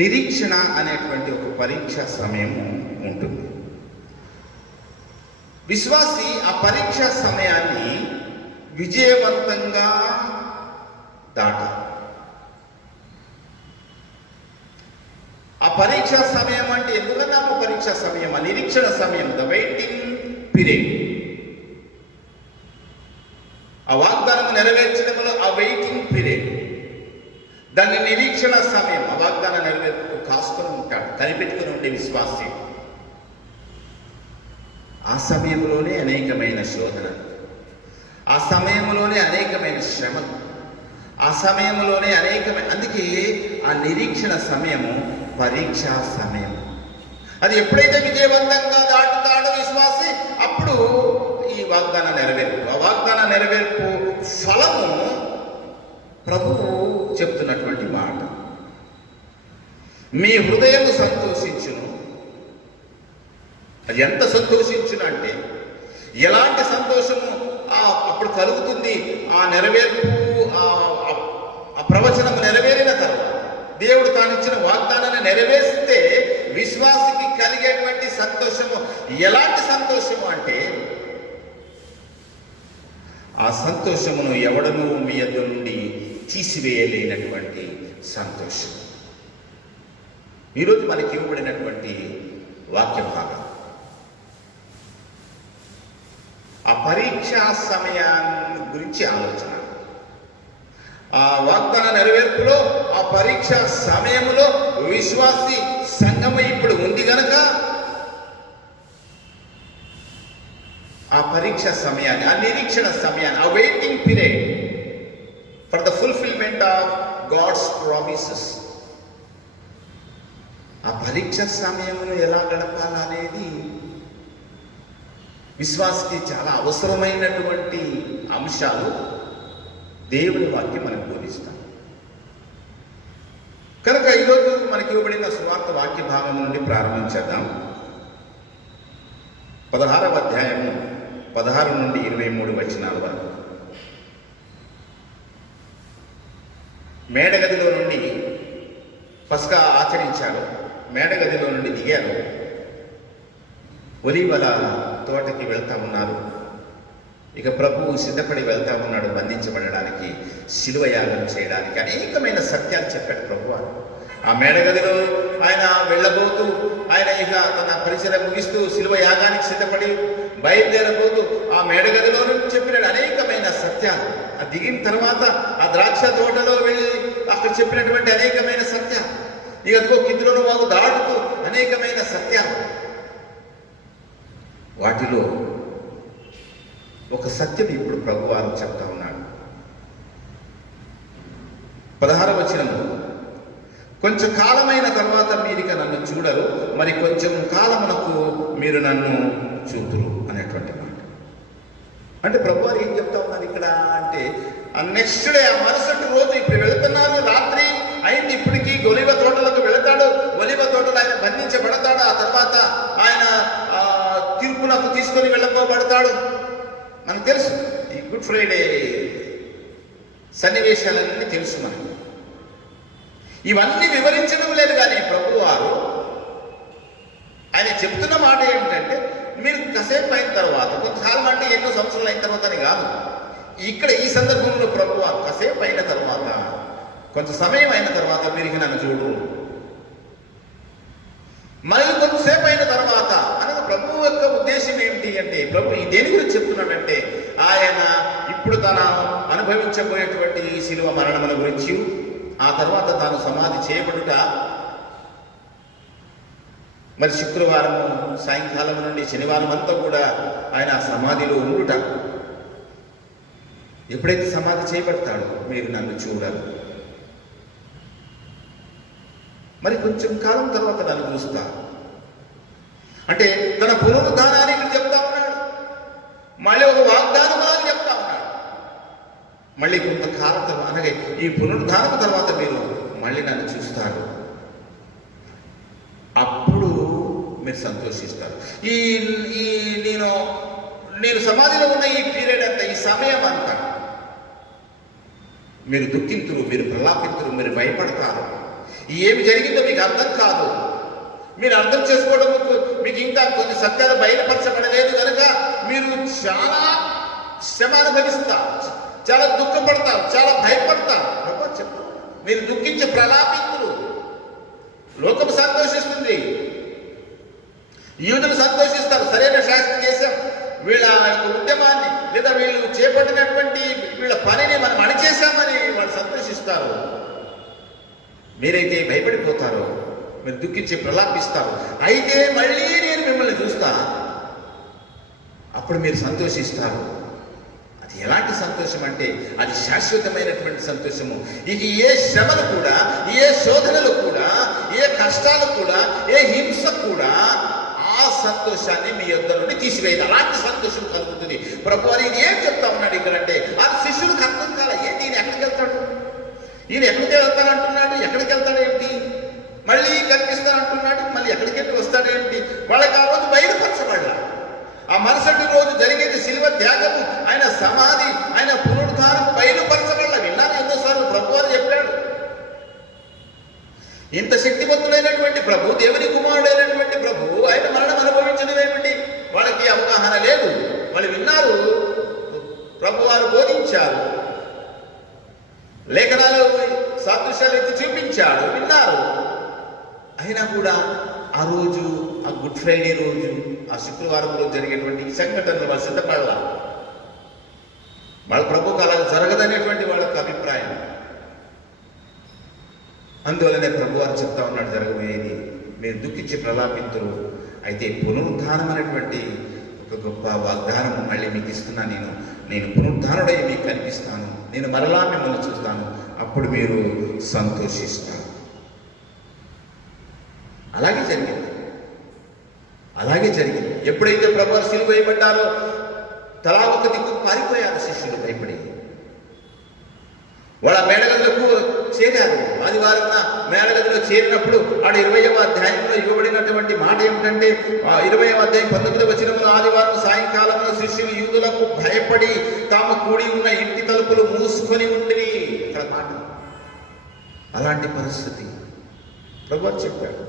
నిరీక్షణ అనేటువంటి ఒక పరీక్ష సమయం ఉంటుంది. విశ్వాసి ఆ పరీక్ష సమయాన్ని విజయవంతంగా దాటాలి. ఆ పరీక్షా సమయం అంటే ఎందుకన్నాము పరీక్షా సమయం? ఆ నిరీక్షణ సమయం, ద వెయిటింగ్ పీరియడ్. ఆ వాగ్దానం నెరవేర్చడంలో ఆ వెయిటింగ్ పీరియడ్, దాన్ని నిరీక్షణ సమయం. ఆ వాగ్దాన నెరవేర్పు కాసుకొని ఉంటాడు, కనిపెట్టుకుని ఉండే విశ్వాసి. ఆ సమయంలోనే అనేకమైన శోధన, ఆ సమయంలోనే అనేకమైన శ్రమలు, ఆ సమయంలోనే అందుకే ఆ నిరీక్షణ సమయము పరీక్షా సమయం. అది ఎప్పుడైతే విజయవంతంగా దాటుతాడో విశ్వాసి, అప్పుడు ఈ వాగ్దాన నెరవేర్పు, ఆ వాగ్దాన నెరవేర్పు ఫలము ప్రభువు చెప్తున్నటువంటి మాట. మీ హృదయం సంతోషించును. అది ఎంత సంతోషించును అంటే, ఎలాంటి సంతోషము అప్పుడు కలుగుతుంది? ఆ నెరవేర్పు, ఆ ప్రవచనము నెరవేరిన తర్వాత, దేవుడు తానిచ్చిన వాగ్దానాన్ని నెరవేరిస్తే విశ్వాసికి కలిగేటువంటి సంతోషము ఎలాంటి సంతోషము అంటే, ఆ సంతోషమును ఎవడనూ మీ యొద్ద నుండి తీసివేయలేనటువంటి సంతోషం. ఈరోజు మనకి ఇవ్వబడినటువంటి వాక్య భాగం ఆ పరీక్షా సమయాన్ని గురించి ఆలోచన. ఆ వాగ్దాన నెరవేర్పులో, ఆ పరీక్షా సమయంలో విశ్వాసి సంఘము ఇప్పుడు ఉంది గనక ఆ పరీక్ష సమయాన్ని, ఆ నిరీక్షణ సమయాన్ని, ఆ waiting period for the fulfilment of God's promises, ఆ పరీక్ష సమయమును ఎలా గడపాలనేది విశ్వాసకి చాలా అవసరమైనటువంటి అంశాలు దేవుని వాక్యం మనకు బోధిస్తాం. కనుక ఈరోజు మనకి ఇవ్వబడిన సువార్త వాక్య భాగం నుండి ప్రారంభించేద్దాం. 16వ అధ్యాయము 16 నుండి 23 వచనాల వరకు. మేడగదిలో నుండి పస్కా ఆచరించారు. మేడగదిలో నుండి దిగారు. ఒలీవల తోటకి వెళ్తా ఉన్నారు. ఇక ప్రభువు సిద్ధపడి వెళ్తా ఉన్నాడు బంధించబడడానికి, శిలువ యాగం చేయడానికి. అనేకమైన సత్యాలు చెప్పాడు ప్రభువు. ఆ మేడగదిలో ఆయన వెళ్ళబోతూ ఆయన ఇక తన పరిచయం ముగిస్తూ శిలువ యాగానికి సిద్ధపడి బయలుదేరబోతూ ఆ మేడగదిలో నుంచి చెప్పిన అనేకమైన సత్యాలు, ఆ దిగిన తర్వాత ఆ ద్రాక్ష తోటలో వెళ్ళి అక్కడ చెప్పినటువంటి అనేకమైన సత్యాలు, ఇక కిందిలో మాకు దాటుతూ అనేకమైన సత్యాలు. వాటిలో ఒక సత్యం ఇప్పుడు ప్రభువారు చెప్తా ఉన్నాడు. 16వ వచనము, కొంచెం కాలమైన తర్వాత మీరిక నన్ను చూడరు, మరి కొంచెం కాలమునకు మీరు నన్ను చూతురు అనేటువంటి మాట. అంటే ప్రభువారు ఏం చెప్తా ఉన్నారు ఇక్కడ అంటే, నెక్స్ట్ డే ఆ మరుసటి రోజు ఇప్పుడు వెళుతున్నారు, రాత్రి అయింది, ఇప్పటికీ ఒలివ తోటలకు వెళతాడు, ఒలివ తోటలో ఆయన బంధించబడతాడు, ఆ తర్వాత ఆయన తీర్పునకు తీసుకొని వెళ్ళబోబడతాడు. మనకు తెలుసు ఈ గుడ్ ఫ్రైడే సన్నివేశాలన్నీ తెలుసు మనకు. ఇవన్నీ వివరించడం లేదు, కానీ ప్రభువారు ఆయన చెప్తున్న మాట ఏమిటంటే, మీరు కాసేపు అయిన తర్వాత, కొంతకాలం అంటే ఎన్నో సంవత్సరాలు అయిన తర్వాత అని కాదు, ఇక్కడ ఈ సందర్భంలో ప్రభువారు కాసేపు అయిన తర్వాత, కొంత సమయం అయిన తర్వాత మీరు నన్ను చూడు, మళ్ళీ కొంతసేపు అయిన తర్వాత అనగా ప్రభు యొక్క ఉద్దేశం ఏమిటి అంటే, ప్రభు దేని గురించి చెప్తున్నాడంటే, ఆయన ఇప్పుడు తన అనుభవించబోయేటువంటి శిలువ మరణముల గురించి, ఆ తర్వాత తాను సమాధి చేయబడుట, మరి శుక్రవారం సాయంకాలం నుండి శనివారం అంతా కూడా ఆయన సమాధిలో ఉండుట, ఎప్పుడైతే సమాధి చేయబడతాడో మీరు నన్ను చూడాలి, మరి కొంచెం కాలం తర్వాత నన్ను చూస్తా అంటే తన పునరుద్ధానాన్ని ఇక్కడ చెప్తా ఉన్నాడు. మళ్ళీ ఒక వాగ్దానం అని చెప్తా ఉన్నాడు. మళ్ళీ కొంతకాలం తర్వాత అనగా ఈ పునరుద్ధానం తర్వాత మీరు మళ్ళీ నన్ను చూస్తారు, అప్పుడు మీరు సంతోషిస్తారు. ఈ ఈ నేను సమాధిలో ఉన్న ఈ పీరియడ్ అంతా, ఈ సమయం అంతా మీరు దుఃఖింతురు, మీరు ప్రలాపింతురు, మీరు భయపడతారు. ఏమి జరిగిందో మీకు అర్థం కాదు, మీరు అర్థం చేసుకోవడం మీకు ఇంకా కొన్ని సత్యాలు బయలుపరచబడలేదు కనుక మీరు చాలా శ్రమ అనుభవిస్తారు, చాలా దుఃఖపడతారు, చాలా భయపడతారు. చెప్తారు, మీరు దుఃఖించి ప్రలాపింతురు. లోకం సంతోషిస్తుంది, యూదులు సంతోషిస్తారు, సరైన శాస్త్రం చేశాం, వీళ్ళ ఉద్యమాన్ని లేదా వీళ్ళు చేపట్టినటువంటి వీళ్ళ పనిని మనం అణిచేశామని వాళ్ళు సంతోషిస్తారు. మీరైతే భయపడిపోతారో, మీరు దుఃఖించి ప్రలాపిస్తారు. అయితే మళ్ళీ నేను మిమ్మల్ని చూస్తా, అప్పుడు మీరు సంతోషిస్తారు. అది ఎలాంటి సంతోషం అంటే, అది శాశ్వతమైనటువంటి సంతోషము. ఇది ఏ శ్రమలు కూడా, ఏ శోధనలు కూడా, ఏ కష్టాలు కూడా, ఏ హింస కూడా ఆ సంతోషాన్ని మీ యొద్ద నుండి తీసివేయదు. అలాంటి సంతోషం కలుగుతుంది. ప్రభువారు ఇది ఏం చెప్తా ఉన్నాడు ఇక్కడ అంటే, ఆ శిష్యుడికి అర్థం కాల, ఏంటి ఈయన ఎక్కడికి వెళ్తాడు, ఈయన ఎక్కడికి వెళ్తానంటున్నాడు, ఎక్కడికి వెళ్తాడు ఏంటి, మళ్ళీ కనిపిస్తానంటున్నాడు, మళ్ళీ ఎక్కడికి వెళ్ళి వస్తాడేంటి, వాళ్ళకి ఆ రోజు బయలుపరచబడ్డా. ఆ మరుసటి రోజు జరిగేది శిలువ త్యాగము, ఆయన సమాధి, ఆయన పునరుద్ధానం బయలుపరచబడ్డా. విన్నాను ఎన్నోసార్లు ప్రభువారు చెప్పాడు. ఇంత శక్తివంతుడైనటువంటి ప్రభు, దేవుని కుమారుడైనటువంటి ప్రభు, ఆయన మరణం అనుభవించడం ఏమిటి, వాళ్ళకి అవగాహన లేదు. వాళ్ళు విన్నారు, ప్రభువారు బోధించారు, లేఖనాలు సాదృశ్యాలు ఎత్తి చూపించాడు, విన్నారు. అయినా కూడా ఆ రోజు, ఆ గుడ్ ఫ్రైడే రోజు, ఆ శుక్రవారం రోజు జరిగేటువంటి సంఘటనలు వాళ్ళు సిద్ధపడాల. వాళ్ళ ప్రభుకు అలా జరగదనేటువంటి వాళ్ళకి అభిప్రాయం. అందువలనే ప్రభువారు చెప్తా ఉన్నాడు, జరగబోయేది మీరు దుఃఖించి ప్రలాపింతురు, అయితే పునరుద్ధానం అనేటువంటి ఒక గొప్ప వాగ్దానం మళ్ళీ మీకు ఇస్తున్నా. నేను పునరుద్ధానుడై మీకు కనిపిస్తాను, నేను మరలా మిమ్మల్ని చూస్తాను, అప్పుడు మీరు సంతోషిస్తారు. అలాగే జరిగింది. ఎప్పుడైతే ప్రభువారు సిలువ వేయబడ్డారో తలా ఒక దిక్కు పారిపోయారు శిష్యులు భయపడి. వాళ్ళ మేడగదిలకు చేరారు. ఆదివారం మేడగదిలో చేరినప్పుడు ఆడ 20వ అధ్యాయంలో ఇవ్వబడినటువంటి మాట ఏమిటంటే, 20వ అధ్యాయం 19వ వచనములో, ఆదివారం సాయంకాలంలో శిష్యులు యూదులకు భయపడి తాము కూడి ఉన్న ఇంటి తలుపులు మూసుకొని ఉండిరి. ఇక్కడ మాట, అలాంటి పరిస్థితి ప్రభువారు చెప్పాడు.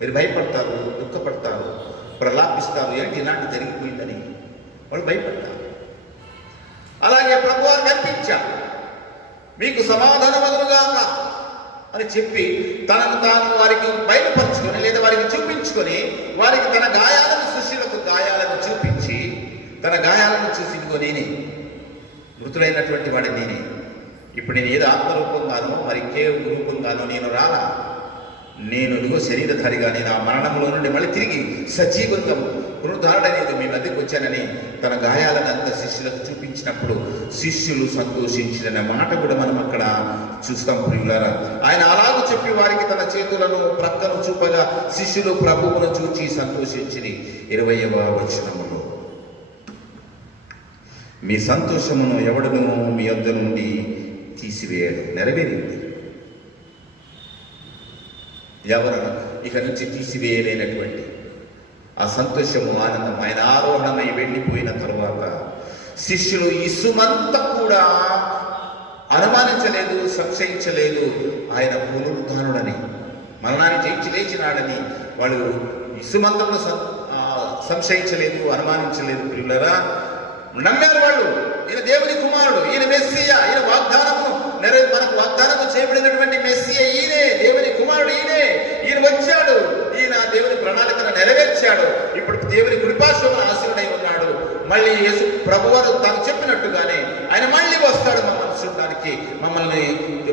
మీరు భయపడతారు, దుఃఖపడతారు, ప్రలాపిస్తారు, ఏంటి ఇలాంటి జరిగిపోయిందని వాళ్ళు భయపడతారు. అలాగే ప్రభువారు కనిపించారు, మీకు సమాధానమగునుగాక, అని చెప్పి తనను తాను వారికి బయలుపరుచుకొని లేదా వారికి చూపించుకొని వారికి తన గాయాలను శిష్యులకు గాయాలను చూపించి తన గాయాలను చూసి ఇదిగో నేనే మృతులైనటువంటి వాడి నేనే, ఇప్పుడు నేను ఏదో ఆత్మరూపంగానో మరి కేవల రూపంగానో నేను రాలా, నేను ఇదిగో శరీరధారిగా నేను ఆ మరణంలో నుండి మళ్ళీ తిరిగి సజీవంగా పునరుద్ధరణనేది మీ మధ్యకు వచ్చానని తన గాయాలను అంత శిష్యులకు చూపించినప్పుడు శిష్యులు సంతోషించిన మాట కూడా మనం అక్కడ చూస్తాం ప్రియులారా. ఆయన అలాగూ చెప్పి వారికి తన చేతులను ప్రక్కను చూపగా శిష్యులు ప్రభువును చూచి సంతోషించిరి. 20వ వచనములో మీ సంతోషమును ఎవడను మీ వద్ద నుండి తీసివేయడు. నెరవేరింది. ఎవరు ఇక నుంచి తీసివేయలేనటువంటి ఆ సంతోషము ఆనందం ఆయన ఆరోహణమై వెళ్ళిపోయిన తరువాత శిష్యులు ఇసుమంతా కూడా అనుమానించలేదు, సంశయించలేదు. ఆయన పునరుద్ధానుడని, మరణాన్ని జయించి లేచినాడని వాళ్ళు ఇసుమంతను సంశయించలేదు, అనుమానించలేదు. ప్రియులరా, నమ్మారు వాళ్ళు. ఈయన దేవుని కుమారుడు, ఈయన మెస్సియా, ఈయన మనకు వాగ్దానము చేయబడినటువంటి మెస్సియా ఈయనే, దేవుని కుమారుడు ఈయనే, ఈయన వచ్చాడు, ఈయన దేవుని ప్రణాళికను నెరవేర్చాడు, ఇప్పుడు దేవుని కృపాశుభ ఆశీనుడై ఉన్నాడు. మళ్ళీ యేసు ప్రభువారు తాను చెప్పినట్టుగానే ఆయన మళ్ళీ వస్తాడు మమ్మల్ని చూడడానికి, మమ్మల్ని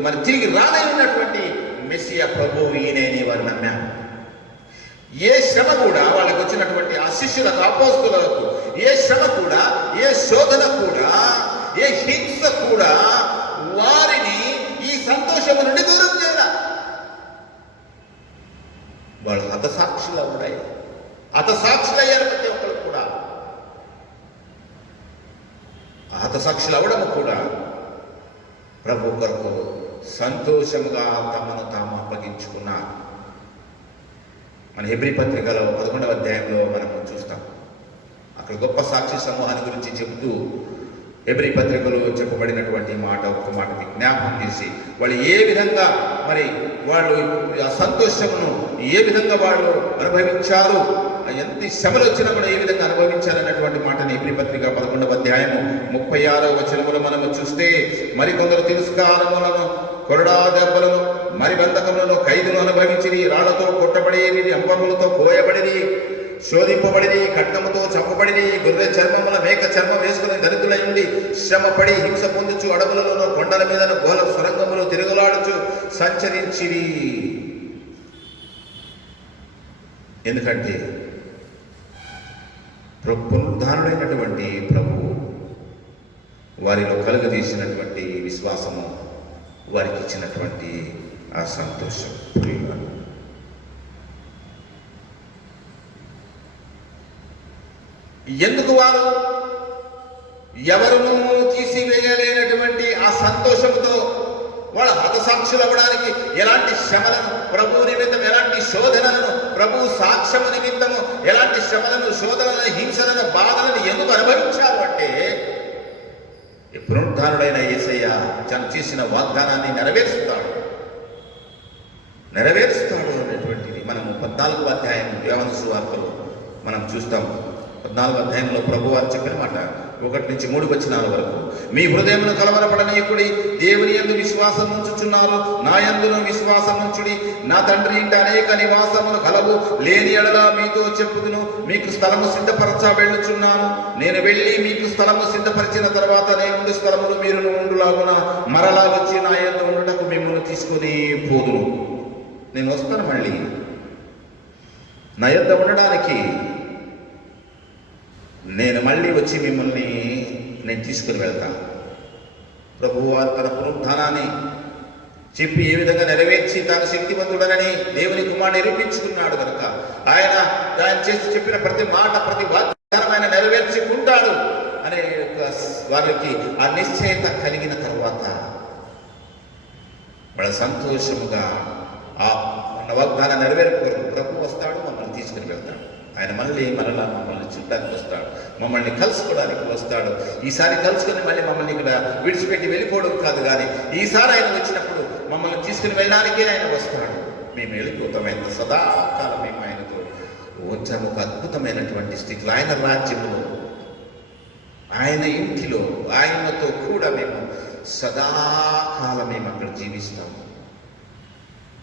మరి తిరిగి రానైనటువంటి మెస్సియా ప్రభువు ఈయనే అని వారు నమ్మారు. ఏ శ్రమ కూడా వాళ్ళకి వచ్చినటువంటి ఆ శిష్యులకు, అపోస్తలులకు ఏ శ్రమ కూడా, ఏ శోధన కూడా, ఏ హింస కూడా వారిని ఈ సంతోషము నుండి దూరం చేయాల. వాళ్ళు హతసాక్షులు అవుతాయి, హతసాక్షులయ్యారు ప్రతి ఒక్కరు కూడా. హతసాక్షులు అవడము కూడా ప్రభు కొరకు సంతోషముగా తమను తాము అప్పగించుకున్నారు. మన హెబ్రీ పత్రికలో 11వ అధ్యాయంలో మనం చూస్తాం. అక్కడ గొప్ప సాక్షి సమూహాన్ని గురించి చెబుతూ హెబ్రీ పత్రికలో చెప్పబడినటువంటి ఒక మాట జ్ఞాపకం చేసి వాళ్ళు ఏ విధంగా మరి వాళ్ళు ఆ సంతోషమును ఏ విధంగా వాళ్ళు అనుభవించారు, ఎంత శ్రమలు వచ్చినా కూడా ఏ విధంగా అనుభవించారన్నటువంటి మాటని హెబ్రీ పత్రిక 11వ అధ్యాయము 36వ వచనములో మనము చూస్తే, మరికొందరు తిరస్కారములను, కొరడా దెబ్బలను, మరి బంధకములను, ఖైదును అనుభవించిరి, రాళ్లతో కొట్టబడేది, అంబములతో కోయబడిది, శోధింపబడిని, ఖడ్గముతో చంపబడిని, గొర్రె చర్మముల మేక చర్మం వేసుకుని దరిద్రులై ఉండి శ్రమపడి హింస పొందుచు అడవులలో, కొండల మీదను, గోల సొరంగములు తిరుగులాడుచు సంచరించిరి. ఎందుకంటే పునరుద్ధానుడైనటువంటి ప్రభు వారిలో కలుగజేసినటువంటి విశ్వాసము, వారికి ఇచ్చినటువంటి ఆ సంతోషం. ఎందుకు వారు ఎవరును తీసివేయలేనటువంటి ఆ సంతోషంతో వాళ్ళు హతసాక్షులు అవ్వడానికి ఎలాంటి శ్రమలను, ప్రభువు నిమిత్తం ఎలాంటి శోధనలను, ప్రభువు సాక్ష్యము నిమిత్తము ఎలాంటి శ్రమలను, శోధనలను, హింసలను, బాధలను ఎందుకు అనుభవించారు అంటే పునరుద్ధానుడైన యేసయ్య తను చేసిన వాగ్దానాన్ని నెరవేరుస్తాడు అనేటువంటిది మనము 14వ అధ్యాయం యోహాను సువార్తలో మనం చూస్తాం. 14వ అధ్యాయంలో ప్రభువారు చెప్పిన మాట 1 నుంచి 3 వచనాల వరకు, మీ హృదయమును కలవరపడనీయకుడి, దేవుని యందు విశ్వాసం ఉంచుచున్నారు, నా యందును విశ్వాసం ఉంచుడి. నా తండ్రి ఇంటి అనేక నివాసములు కలవు, లేని ఎడల మీతో చెప్పుదును. మీకు స్థలము సిద్ధపరచ వెళ్ళుచున్నాను. నేను వెళ్ళి మీకు స్థలము సిద్ధపరిచిన తర్వాత నేనుండు స్థలములు మీరు ఉండులాగున మరలా వచ్చి నా యందు ఉండుటకు మిమ్మల్ని తీసుకొని పోదును. నేను వస్తాను, మళ్ళీ నా యొద్ద ఉండడానికి నేను మళ్ళీ వచ్చి మిమ్మల్ని నేను తీసుకుని వెళ్తాను. ప్రభువు వారు తన పునరుద్ధానాన్ని చెప్పి ఏ విధంగా నెరవేర్చి తాను శక్తివంతుడనని దేవుని కుమారుడు నిరూపించుకున్నాడు కనుక ఆయన చేసి చెప్పిన ప్రతి మాట, ప్రతి వాగ్దానం ఆయన నెరవేర్చుకుంటాడు అనే వారికి ఆ నిశ్చయత కలిగిన తర్వాత వాళ్ళ సంతోషముగా ఆ వాగ్దానం నెరవేర్చుకోరు. ప్రభు వస్తాడు, మమ్మల్ని తీసుకుని వెళ్తాడు. ఆయన మరలా మమ్మల్ని చూడడానికి వస్తాడు, మమ్మల్ని కలుసుకోవడానికి వస్తాడు. ఈసారి కలుసుకొని మళ్ళీ మమ్మల్ని ఇక్కడ విడిచిపెట్టి వెళ్ళిపోవడం కాదు, కానీ ఈసారి ఆయన వచ్చినప్పుడు మమ్మల్ని తీసుకుని వెళ్ళడానికే ఆయన వస్తాడు. మేము వెళ్ళిపోతాం. సదాకాలం మేము ఆయనతో వచ్చాము. ఒక అద్భుతమైనటువంటి స్థితిలో ఆయన రాజ్యంలో, ఆయన ఇంటిలో ఆయనతో కూడా మేము సదాకాలం మేము అక్కడ జీవిస్తాము.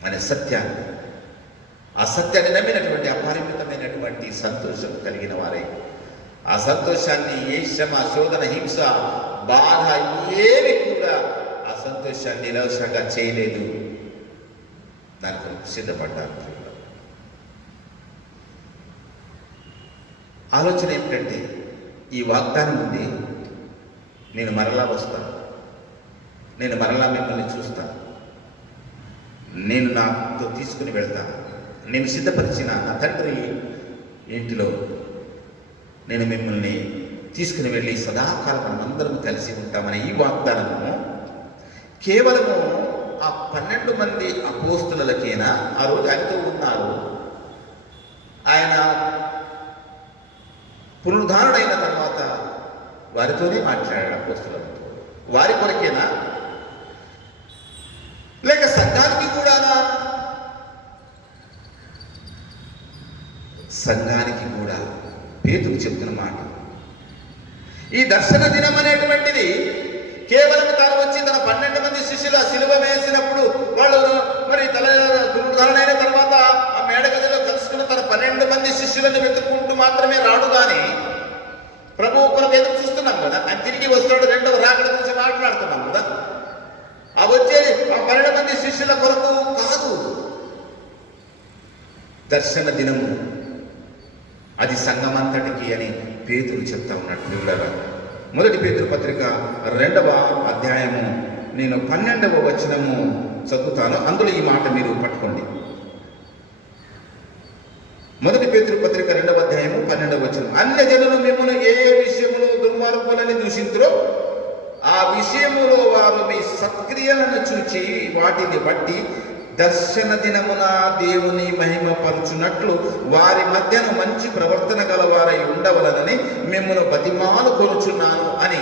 అనే సత్యాన్ని, ఆ సత్యాన్ని నమ్మినటువంటి అపరిమితమైనటువంటి సంతోషం కలిగిన వారై, ఆ సంతోషాన్ని ఏ శ్రమ, శోధన, హింస, బాధ ఏమి కూడా ఆ సంతోషాన్ని నిరాశగా చేయలేదు. దానికి సిద్ధపడ్డారు. ఆలోచన ఏమిటంటే, ఈ వాగ్దానం ఉంది, నేను మరలా వస్తాను, నేను మరలా మిమ్మల్ని చూస్తాను, నేను నాతో తీసుకుని వెళ్తాను, నేను సిద్ధపరిచిన నా తండ్రి ఇంటిలో నేను మిమ్మల్ని తీసుకుని వెళ్ళి సదాకాలం మనమందరం కలిసి ఉంటామని ఈ వాగ్దానము కేవలము ఆ 12 మంది అపోస్తులకేనా? ఆ రోజు ఆయనతో ఉన్నారు. ఆయన పునరుద్ధారణైన తర్వాత వారితోనే మాట్లాడాడు, అపోస్తులతో. వారి కొరకేనా, లేక సంఘానికి కూడానా? సంఘానికి కూడా. పేతురు చెప్తున్న మాట, ఈ దర్శన దినం అనేటువంటిది కేవలం తాను వచ్చి తన 12 మంది శిష్యుల శిలువ వేసినప్పుడు వాళ్ళు మరి పునరుద్ధరణ అయిన తర్వాత ఆ మేడగదిలో కలుసుకున్న తన 12 మంది శిష్యులను వెతుక్కుంటూ మాత్రమే రాడు. కానీ ప్రభువు కొరకు ఎదురు చూస్తున్నాం కదా, ఆయన తిరిగి వస్తాడు, రెండవ రాకడ గురించి మాట్లాడుతున్నాం కదా. ఆ వచ్చేది ఆ 12 మంది శిష్యుల కొరకు కాదు. దర్శన దినము అది సంఘమంతటికి అని పేతురు చెప్తా ఉన్నట్టు. మొదటి పేతురు పత్రిక 2వ అధ్యాయము నేను 12వ వచనము చదువుతాను. అందులో ఈ మాట మీరు పట్టుకోండి. మొదటి పేతురు పత్రిక 2వ అధ్యాయము 12వ వచనం, అన్యజనులు మిమ్మల్ని ఏ విషయములో దుర్మార్గులని దూషింతురో ఆ విషయములో వారు మీ సత్క్రియలను చూచి వాటిని బట్టి దర్శన దినమున దేవుని మహిమపరచునట్లు వారి మధ్యన మంచి ప్రవర్తన గలవారై ఉండవలనని మిమ్మల్ని బతిమాలు కొనుచున్నాను అని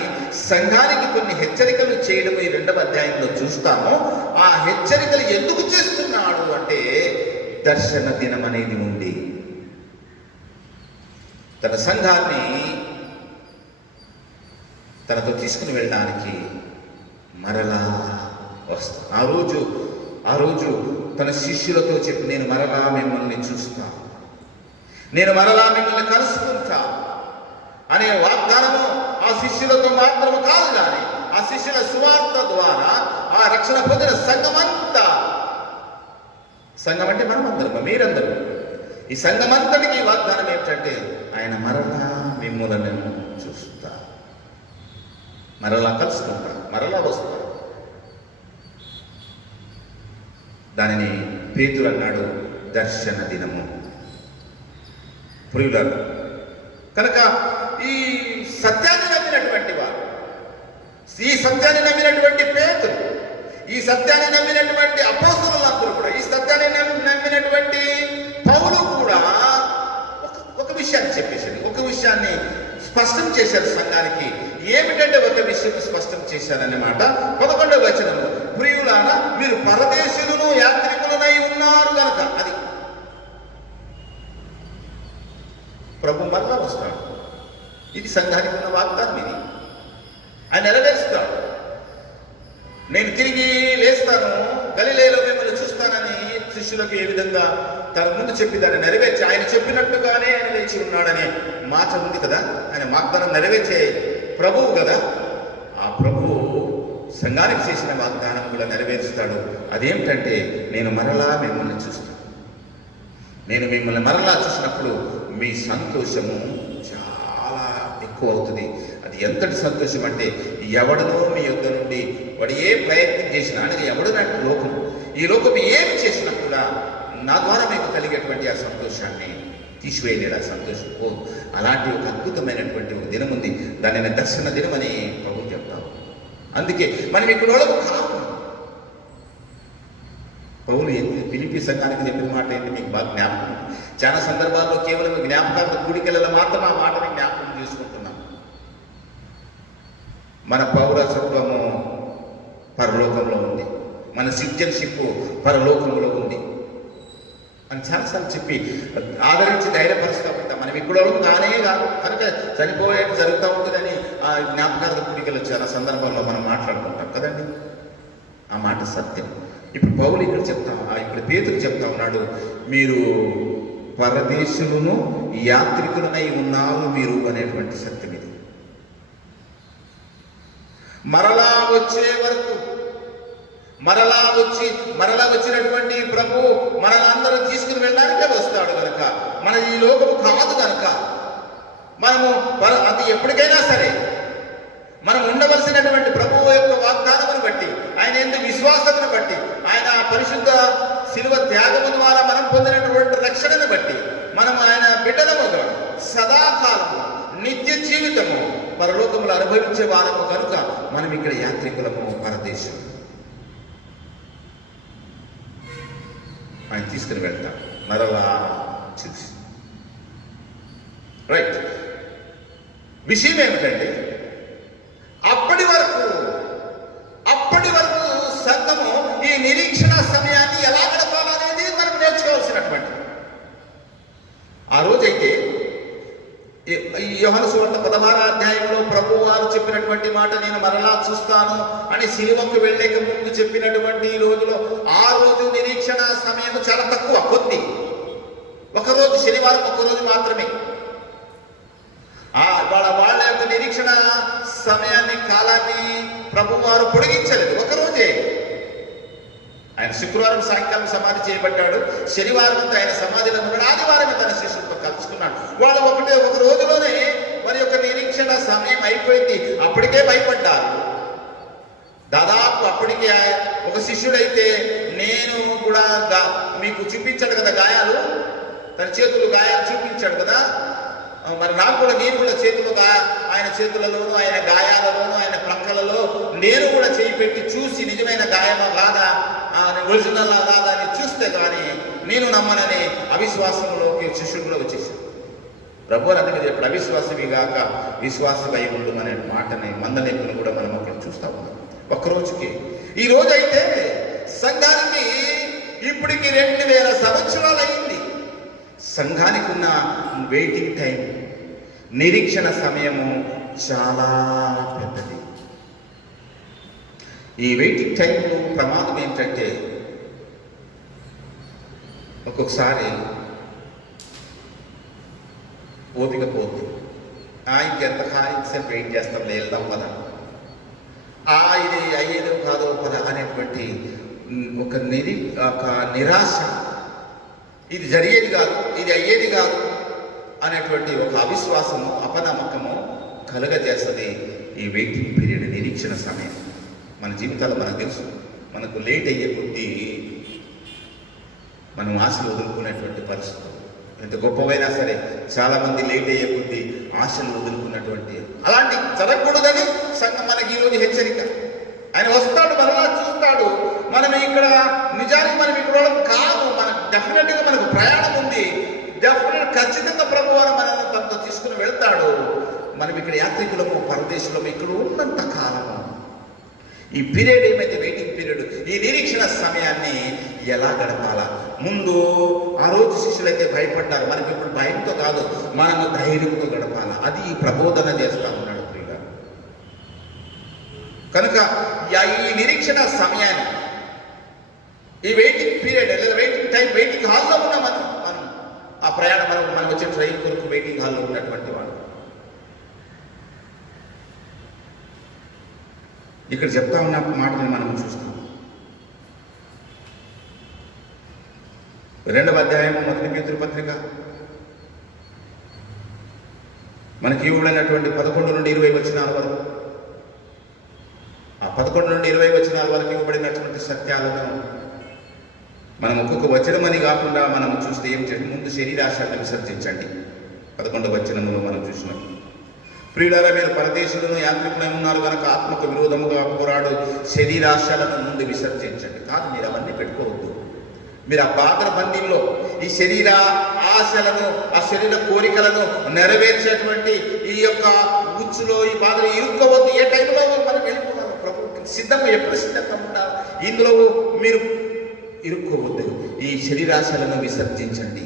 సంఘానికి కొన్ని హెచ్చరికలు చేయడం ఈ 2వ అధ్యాయంలో చూస్తాము. ఆ హెచ్చరికలు ఎందుకు చేస్తున్నాడు అంటే, దర్శన దినం అనేది ఉంది. తన సంఘాన్ని తనతో తీసుకుని వెళ్ళడానికి మరలా వస్తా. ఆ రోజు తన శిష్యులతో చెప్పి, నేను మరలా మిమ్మల్ని చూస్తా, నేను మరలా మిమ్మల్ని కలుసుకుంటా అనే వాగ్దానము ఆ శిష్యులతో మాత్రము కాదు, కానీ ఆ శిష్యుల సువార్త ద్వారా ఆ రక్షణ పొందిన సంఘమంతా, సంఘం అంటే మనమందరం, మీరందరూ, ఈ సంఘమంతటికి వాగ్దానం ఏమిటంటే, ఆయన మరలా మిమ్మల్ని చూస్తా, మరలా కలుసుకుంటా, మరలా వస్తా. దానిని పేతురు అన్నాడు దర్శన దినము. ప్రియులారా, కనుక ఈ సత్యాన్ని నమ్మినటువంటి వారు, ఈ సత్యాన్ని నమ్మినటువంటి పేతురు, ఈ సత్యాన్ని నమ్మినటువంటి అపోస్తలులందరూ కూడా, ఈ సత్యాన్ని నమ్మినటువంటి పౌలు కూడా ఒక విషయాన్ని చెప్పేశాడు, ఒక విషయాన్ని స్పష్టం చేశారు సంఘానికి. ఏమిటంటే ఒక విషయం స్పష్టం చేశారన్నమాట. 11వ వచనంలో, ప్రియులారా మీరు పరదేశులను యాత్రికులనై ఉన్నారు కనుక, అది ప్రభు మరలా వస్తాడు. ఇది సంఘానికి ఉన్న వాగ్దానం. ఇది ఆయన నెరవేరుస్తాడు. నేను తిరిగి లేస్తాను, గలిలయలో మిమ్మల్ని చూస్తానని శిష్యులకు ఏ విధంగా తన ముందు చెప్పి దాన్ని నెరవేర్చి, ఆయన చెప్పినట్టుగానే ఆయన లేచి ఉన్నాడనే మాట ఉంది కదా. ఆయన వాగ్దానం నెరవేర్చే ప్రభువు కదా. ఆ ప్రభువు సంఘానికి చేసిన వాగ్దానం కూడా నెరవేరుస్తాడు. అదేమిటంటే, నేను మరలా మిమ్మల్ని చూస్తాను. నేను మిమ్మల్ని మరలా చూసినప్పుడు మీ సంతోషము చాలా ఎక్కువ అవుతుంది. అది ఎంతటి సంతోషం అంటే, ఎవడనో మీ యొద్ద నుండి వాడు ఏ ప్రయత్నం చేసినా, అనేది ఎవడనట్టు లోకం, ఈ లోకం ఏమి చేసినా కూడా నా ద్వారా మీకు కలిగేటువంటి ఆ సంతోషాన్ని తీసివేయలేడు. ఆ సంతోషం అలాంటి ఒక అద్భుతమైనటువంటి ఒక దినం ఉంది. దానిని దర్శన దినం అని ప్రభు చెప్తాం. అందుకే మనం ఇక్కడ వాళ్ళకు కాదు. పౌలు ఫిలిప్పీ సంఘానికి చెప్పిన మాట ఏంటి మీకు బాగా జ్ఞాపకం. చాలా సందర్భాల్లో కేవలం జ్ఞాపకార్థ కూడికలలో మాత్రం ఆ మాటని జ్ఞాపకం చేసుకుంటున్నాం. మన పౌరసత్వము పరలోకంలో ఉంది, మన సిటిజన్షిప్ పరలోకంలో ఉంది అని చాలాసార్లు చెప్పి ఆదరించి ధైర్యపరుస్తూ ఉంటాం. మనం ఇక్కడ కానే కాదు కనుక చనిపోయేది జరుగుతూ ఉంటుందని ఆ జ్ఞాపకార్థ కూడికలు చాలా సందర్భాల్లో మనం మాట్లాడుకుంటాం కదండి. ఆ మాట సత్యం. ఇప్పుడు పౌలు ఇక్కడ పేతురు చెప్తా ఉన్నాడు, మీరు పరదేశులను యాత్రికులనై ఉన్నారు మీరు అనేటువంటి సత్యం ఇది. మరలా వచ్చినటువంటి ప్రభు మనలందరూ తీసుకుని వెళ్ళడానికే వస్తాడు కనుక, మన ఈ లోకము కాదు కనుక మనము అది ఎప్పటికైనా సరే మనం ఉండవలసినటువంటి ప్రభువు యొక్క వాగ్దానమును బట్టి, ఆయన ఎందుకు విశ్వాసమును బట్టి, ఆయన పరిశుద్ధ శిలువ త్యాగము ద్వారా మనం పొందినటువంటి రక్షణను బట్టి మనం ఆయన బిడ్డలముగా సదాకాలము నిత్య జీవితము పరలోకములు అనుభవించే వారము కనుక మనం ఇక్కడ యాత్రికులము, పరదేశం. ఆయన తీసుకుని వెళ్తాం మరలా చూసి. రైట్. విషయం ఏమిటంటే అప్పటి వరకు సంఘము ఈ నిరీక్షణ సమయాన్ని ఎలా గడపాలనేది మనం నేర్చుకోవాల్సినటువంటి. ఆ రోజైతే యోహాను సువార్త 16వ అధ్యాయంలో ప్రభువు వారు చెప్పినటువంటి మాట, నేను మరలా చూస్తాను అని సిలువకు వెళ్ళేక ముందు చెప్పినటువంటి ఈ రోజులో ఆ రోజు నిరీక్షణ సమయం చాలా తక్కువ, కొద్ది. ఒకరోజు శనివారం, ఒకరోజు మాత్రమే. వాళ్ళ యొక్క నిరీక్షణ సమయాన్ని, కాలాన్ని ప్రభువు వారు పొడిగించలేదు, ఒకరోజే. ఆయన శుక్రవారం సాయంకాలం సమాధి చేయబడ్డాడు, శనివారం అంతా ఆయన సమాధిలో ఉన్నాడు, ఆదివారమే తన శిష్యులతో కలుసుకున్నాడు. వాళ్ళు ఒక రోజులోనే వారి యొక్క నిరీక్షణ సమయం అయిపోయింది. అప్పటికే భయపడ్డారు. దాదాపు అప్పటికే ఒక శిష్యుడైతే, నేను కూడా మీకు చూపించాడు కదా గాయాలు, తన చేతులు గాయాలు చూపించాడు కదా, మరి నేను కూడా ఆయన చేతులలోనూ, ఆయన గాయాలలోనూ, ఆయన ప్రక్కలలో నేను కూడా చేయి పెట్టి చూసి నిజమైన గాయమా కాదా, ఒరిజినల్ కాదా అని చూస్తే కానీ నేను నమ్మనని అవిశ్వాసంలోకి శిష్యుడిలో వచ్చేసాడు. ప్రభు అందుకే చెప్పాడు, అవిశ్వాసవి గాక విశ్వాసమై ఉండు అనే మాటని, మందలింపును కూడా మనం అక్కడ చూస్తా ఉన్నాం. ఒక్కరోజుకి. ఈ రోజైతే సంఘానికి ఇప్పటికి 2000 సంవత్సరాలు అయింది. సంఘానికి ఉన్న వెయిటింగ్ టైం, నిరీక్షణ సమయము చాలా పెద్దది. ఈ వెయిటింగ్ టైంలో ప్రమాదం ఏంటంటే, ఒక్కొక్కసారి ఓపిక పోతుంది. ఇంకెంత కాలం వెయిట్ చేస్తాం, వెళ్దాం పద, ఇది అయ్యేదో కాదో పద అనేటువంటి ఒక నిరాశ, ఇది జరిగేది కాదు, ఇది అయ్యేది కాదు అనేటువంటి ఒక అవిశ్వాసము, అపనమ్మకము కలుగజేస్తుంది ఈ వెయిటింగ్ పీరియడ్, నిరీక్షణ సమయం. మన జీవితాల్లో మనకు తెలుసు, మనకు లేట్ అయ్యే కొద్దీ మనం ఆశలు వదులుకునేటువంటి పరిస్థితులు. ఎంత గొప్పవైనా సరే చాలామంది లేట్ అయ్యే కొద్దీ ఆశలు వదులుకున్నటువంటి, అలాంటి జరగకూడదని సంఘం మనకి ఈరోజు హెచ్చరిక. ఆయన వస్తాడు, మరలా చూస్తాడు. మనం ఇక్కడ నిజానికి మనం ఇక్కడ కాదు, మనకు డెఫినెట్గా మనకు ప్రయాణం ఉంది. ఖచ్చితంగా ప్రభు వారు మనల్ని తనతో తీసుకుని వెళ్తాడు. మనం ఇక్కడ యాత్రికులము, పరదేశులము, ఇక్కడ ఉన్నంత కాలము ఈ పీరియడ్ ఏమైతే వెయిటింగ్ పీరియడ్, ఈ నిరీక్షణ సమయాన్ని ఎలా గడపాలా? ముందు ఆ రోజు శిష్యులైతే భయపడ్డారు, మనకి ఇప్పుడు భయంతో కాదు, మనము ధైర్యంతో గడపాలా. అది ప్రబోధన చేస్తా ఉన్నాడు ప్రియుడా. కనుక ఈ నిరీక్షణ సమయాన్ని, ఈ వెయిటింగ్ పీరియడ్ లేదా వెయిటింగ్ టైం, వెయిటింగ్ హాల్లో ఉన్న మనం ఆ ప్రయాణం, మనం వచ్చే ట్రైన్ కొరకు వెయిటింగ్ హాల్లో ఉన్నటువంటి వాళ్ళు ఇక్కడ చెప్తా ఉన్న మాటలు మనం చూస్తాం. 2వ అధ్యాయము 1 పేతురు పత్రిక మనకి ఇవ్వబడినటువంటి 11 నుండి 20 వచనాల వరకు, ఆ 11 నుండి 20 వచనాల వరకు ఇవ్వబడినటువంటి సత్యాలను మనం ఒక్కొక్క వచనం అని కాకుండా మనం చూస్తే ఏం చేయండి, ముందు శరీరాశాలను విసర్జించండి. 11వ వచనంలో మనం చూసినాం, ప్రియులారా మీరు పరదేశులను యాత్రికులై ఉన్నారు కనుక ఆత్మకు విరోధముగా పోరాడు శరీరాశాలను ముందు విసర్జించండి. కాదు, మీరు అవన్నీ పెట్టుకోవద్దు. మీరు ఆ బాధల బందీల్లో ఈ శరీర ఆశలను, ఆ శరీర కోరికలను నెరవేర్చేటువంటి ఈ యొక్క ఉచ్చులో, ఈ బాధలు ఇరుక్కోవద్దు. ఏ టైంలో మనం వెళ్ళిపోవాలి, ప్రభు సిద్ధంగా, ఎప్పుడు సిద్ధంగా ఉండాలి. ఇందులో మీరు ఇరుక్కోవద్దు. ఈ శరీరాశలను విసర్జించండి.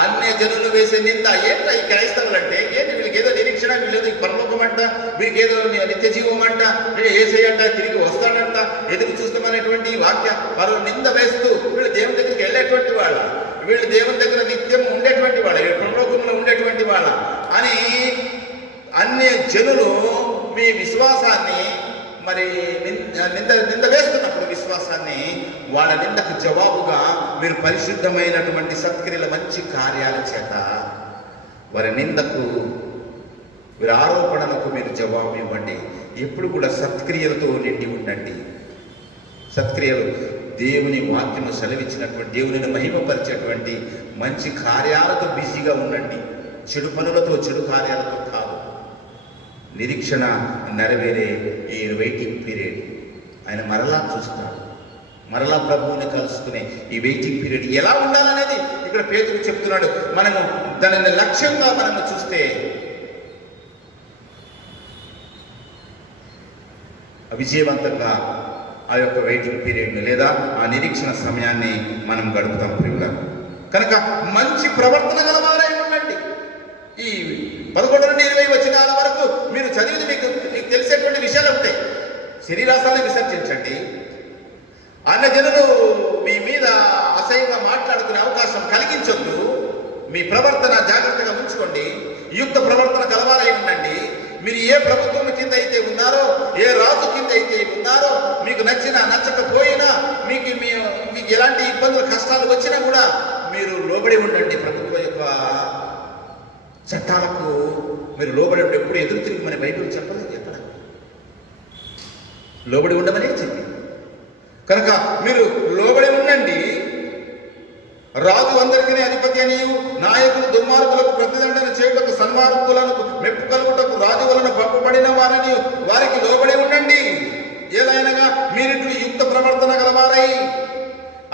అన్య జనులు వేసే నింద. ఏంట ఈ క్రైస్తవులు అంటే ఏంటి? వీళ్ళకి ఏదో నిరీక్షణ, వీళ్ళేదో ఈ పరలోకం అంట, వీరికి ఏదో నిత్య జీవం అంట, ఏసై అంట, తిరిగి వస్తాడంట, ఎదురు చూస్తామనేటువంటి వాక్య వారు నింద వేస్తూ వీళ్ళు దేవుని దగ్గరికి వెళ్ళేటువంటి వాళ్ళ, వీళ్ళు దేవుని దగ్గర నిత్యం ఉండేటువంటి వాళ్ళ, పరలోకంలో ఉండేటువంటి వాళ్ళ అని అన్య జనులు మీ విశ్వాసాన్ని మరి నింద వేస్తున్నప్పుడు విశ్వాసాన్ని, వాళ్ళ నిందకు జవాబుగా మీరు పరిశుద్ధమైనటువంటి సత్క్రియల మంచి కార్యాల చేత వారి నిందకు, వీరి ఆరోపణలకు మీరు జవాబు ఇవ్వండి. ఎప్పుడు కూడా సత్క్రియలతో నిండి ఉండండి. సత్క్రియలు దేవుని వాక్యము సెలవిచ్చినటువంటి, దేవుని మహిమపరిచేటువంటి మంచి కార్యాలతో బిజీగా ఉండండి. చెడు పనులతో, చెడు కార్యాలతో కాదు. నిరీక్షణ నెరవేరే ఈ వెయిటింగ్ పీరియడ్, ఆయన మరలా చూస్తాడు, మరలా ప్రభువుని కలుసుకునే ఈ వెయిటింగ్ పీరియడ్ ఎలా ఉండాలనేది ఇక్కడ పేతురు చెప్తున్నాడు. మనము దానిని లక్ష్యంగా మనము చూస్తే విజయవంతంగా ఆ యొక్క వెయిటింగ్ పీరియడ్ని లేదా ఆ నిరీక్షణ సమయాన్ని మనం గడుపుతాం ప్రియుల. కనుక మంచి ప్రవర్తన గలవారై ఉండండి. ఈ 11 నుండి 20 వచనాల వరకు మీరు చదివితే మీకు తెలిసేటువంటి విషయాలు ఉంటాయి. శరీరాసాన్ని విసర్జించండి. అన్న జనులు మీ మీద అసహ్యంగా మాట్లాడుకునే అవకాశం కలిగించొద్దు. మీ ప్రవర్తన జాగ్రత్తగా ఉంచుకోండి. యుక్త ప్రవర్తన గలవారై ఉండండి. మీరు ఏ ప్రభుత్వం కింద అయితే ఉన్నారో, ఏ రాజు కింద అయితే ఉన్నారో, మీకు నచ్చినా నచ్చకపోయినా, మీకు ఎలాంటి ఇబ్బందులు కష్టాలు వచ్చినా కూడా మీరు లోబడి ఉండండి. ప్రభుత్వం యొక్క చట్టాలకు మీరు లోబడి ఉండి ఎప్పుడు ఎదురు తిరిగి మన బైబిల్ చెప్పలేదు. ఎక్కడ లోబడి ఉండమనే చెప్పి, కనుక మీరు లోబడి ఉండండి. రాజు అందరికీ అధిపతి అని, నాయకులు దుర్మార్గులకు ప్రతిదండన చేయుటకు, సన్మార్గులకు మెప్పు కలుగుటకు రాజు వలన పంపబడిన వారని వారికి లోబడి ఉండండి. ఏదైనా మీరిటు యుక్త ప్రవర్తన గలవారై,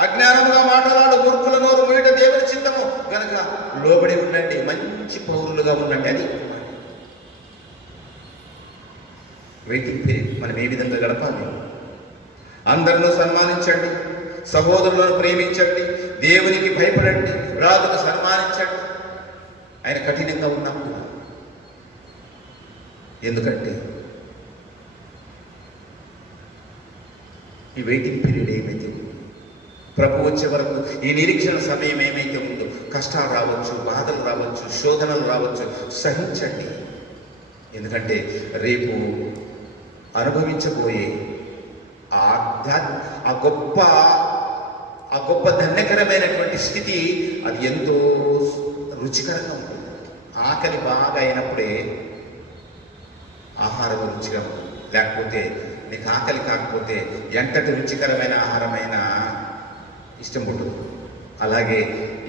అజ్ఞానముగా మాట్లాడు మూర్ఖుల నోరు మూయట దేవుని చిత్తము గనక లోబడి ఉండండి. మంచి పౌరులుగా ఉండండి. అది వెయిటింగ్ పీరియడ్ మనం ఏ విధంగా గడపాలి? అందరినూ సన్మానించండి, సహోదరులను ప్రేమించండి, దేవునికి భయపడండి, రాజును సన్మానించండి. ఆయన కఠినంగా ఉన్నప్పుడు, ఎందుకంటే ఈ వెయిటింగ్ పీరియడ్ ఏమైతే ప్రభు వచ్చే వరకు, ఈ నిరీక్షణ సమయం ఏమైతే ఉందో, కష్టాలు రావచ్చు, బాధలు రావచ్చు, శోధనలు రావచ్చు, సహించండి. ఎందుకంటే రేపు అనుభవించబోయే ఆ గొప్ప ధన్యకరమైనటువంటి స్థితి అది ఎంతో రుచికరంగా ఉంటుంది. ఆకలి బాగా అయినప్పుడే ఆహారం రుచిగా ఉంటుంది. లేకపోతే నీకు ఆకలి కాకపోతే ఎంతటి రుచికరమైన ఆహారమైనా ఇష్టం ఉంటుంది. అలాగే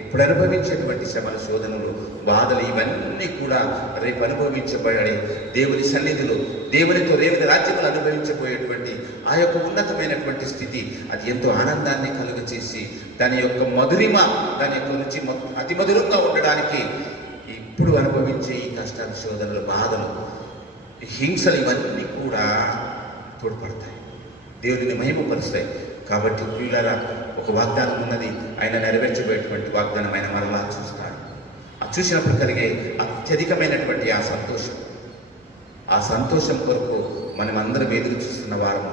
ఇప్పుడు అనుభవించేటువంటి శ్రమలు, శోధనలు, బాధలు ఇవన్నీ కూడా రేపు అనుభవించబడే దేవుని సన్నిధిలో, దేవునితో దేవుని రాజ్యములు అనుభవించబోయేటువంటి ఆ యొక్క ఉన్నతమైనటువంటి స్థితి అది ఎంతో ఆనందాన్ని కలుగచేసి, దాని యొక్క మధురిమ, దాని యొక్క రుచి అతి మధురంగా ఉండడానికి ఇప్పుడు అనుభవించే ఈ కష్టాలు, శోధనలు, బాధలు, హింసలు ఇవన్నీ కూడా తోడ్పడతాయి, దేవుడిని మహిమపరుస్తాయి. కాబట్టి ప్రియులారా, ఒక వాగ్దానం ఉన్నది, ఆయన నెరవేర్చబోయేటువంటి వాగ్దానం ఆయన మరలా చూస్తాడు. ఆ చూసినప్పుడు కలిగే అత్యధికమైనటువంటి ఆ సంతోషం కొరకు మనం అందరం ఎదురు చూస్తున్న వారము.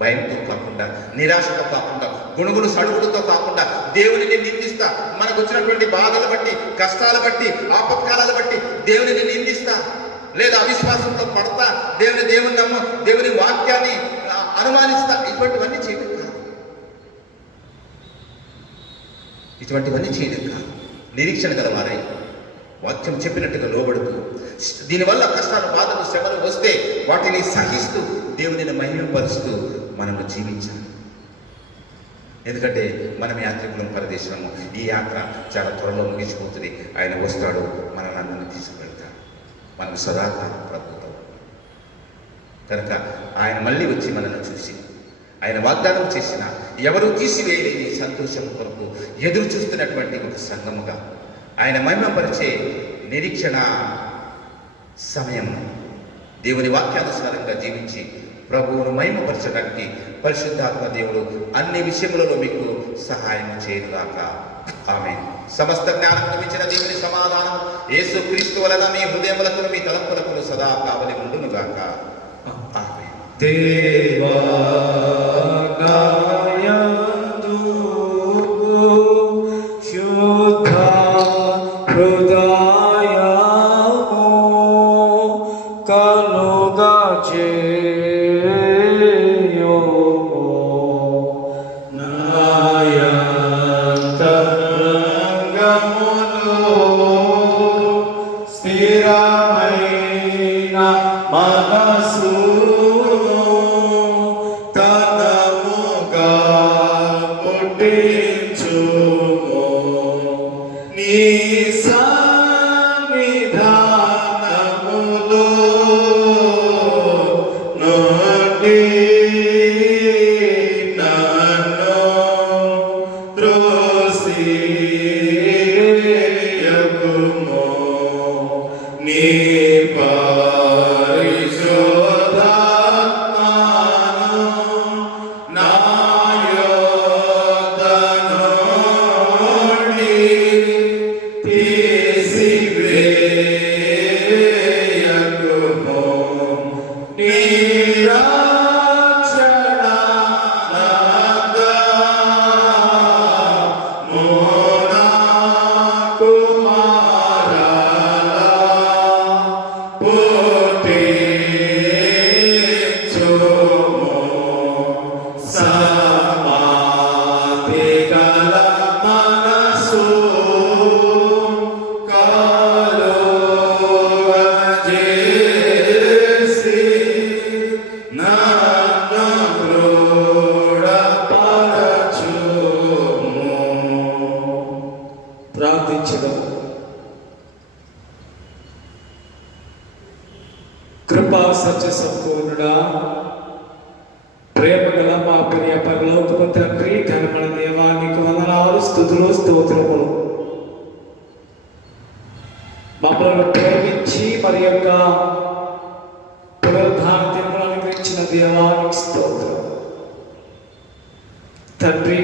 భయంతో కాకుండా, నిరాశతో కాకుండా, గుణుగులు సడుగులతో కాకుండా, దేవునిని నిందిస్తా, మనకు వచ్చినటువంటి బాధలు బట్టి, కష్టాలు బట్టి, ఆపత్కాలాలు బట్టి దేవునిని నిందిస్తా, లేదా అవిశ్వాసంతో పడతా, దేవుని నమ్మ, దేవుని వాక్యాన్ని అనుమానిస్తా, ఇటువంటివన్నీ చేయడం కాదు. ఇటువంటివన్నీ చేయడం కాదు. నిరీక్షణ గలవారై వాక్యం చెప్పినట్టుగా లోబడుతూ, దీనివల్ల కష్టాలు, బాధలు, శ్రమలు వస్తే వాటిని సహిస్తూ దేవునిని మహిమపరుస్తూ మనము జీవించాలి. ఎందుకంటే మనం యాత్రికులం, పరదేశము. ఈ యాత్ర చాలా త్వరలో ముగిసిపోతుంది. ఆయన వస్తాడు, మనల్ని అందరినీ తీసుకువెళ్తాడు. మనకు సదాకాలం ప్రభుత్వం కనుక ఆయన మళ్ళీ వచ్చి మనల్ని చూసి, ఆయన వాగ్దానం చేసిన ఎవరు తీసివేయలేని సంతోషం కొరకు ఎదురు చూస్తున్నటువంటి ఒక సంఘముగా, ఆయన మహిమపరిచే నిరీక్షణ సమయం దేవుని వాక్యానుసారంగా జీవించి ప్రభువును మహిమపరచడానికి పరిశుద్ధాత్మ దేవుడు అన్ని విషయములలో మీకు సహాయం చేయనుగాక. ఆమేన్. సమస్త జ్ఞానమును మించిన దేవుని సమాధానం యేసుక్రీస్తు వలన మీ హృదయములకు మీ తలంపులకు సదా కావలి ఉండును గాక. ఆమేన్. దేవా నాయందు శుద్ధ హృదయము కలుగా చేయుము. నాయంతరంగములో స్థిరమైన మనసును తనముగా పుట్టించుము. నీ సన్నిధానములో నుండి నన్ను త్రోసివేయకుము. నీ పరిశుద్ధాత్మను నా యొద్ద నుండి తీసివేయకుము. నీ రక్షణ నాదమున కుమారలా పుట్టించుము. సమాధి గల మనసు కలుగజేసి నన్ను దృఢపరచుము. ప్రార్థించగలము. కృపా సత్య సంపూర్ణుడా, ప్రేమ గల మా ప్రియ పరలోకపు తండ్రి, ఘనమైన దేవానికి వందనాలు, స్తుతులు, స్తోత్రములు. మమ్మల్ని ప్రేమించి మరి యొక్క పునరుద్ధాన దినములను అనుగ్రహించిన దేవానికి స్తోత్రం. తండ్రి,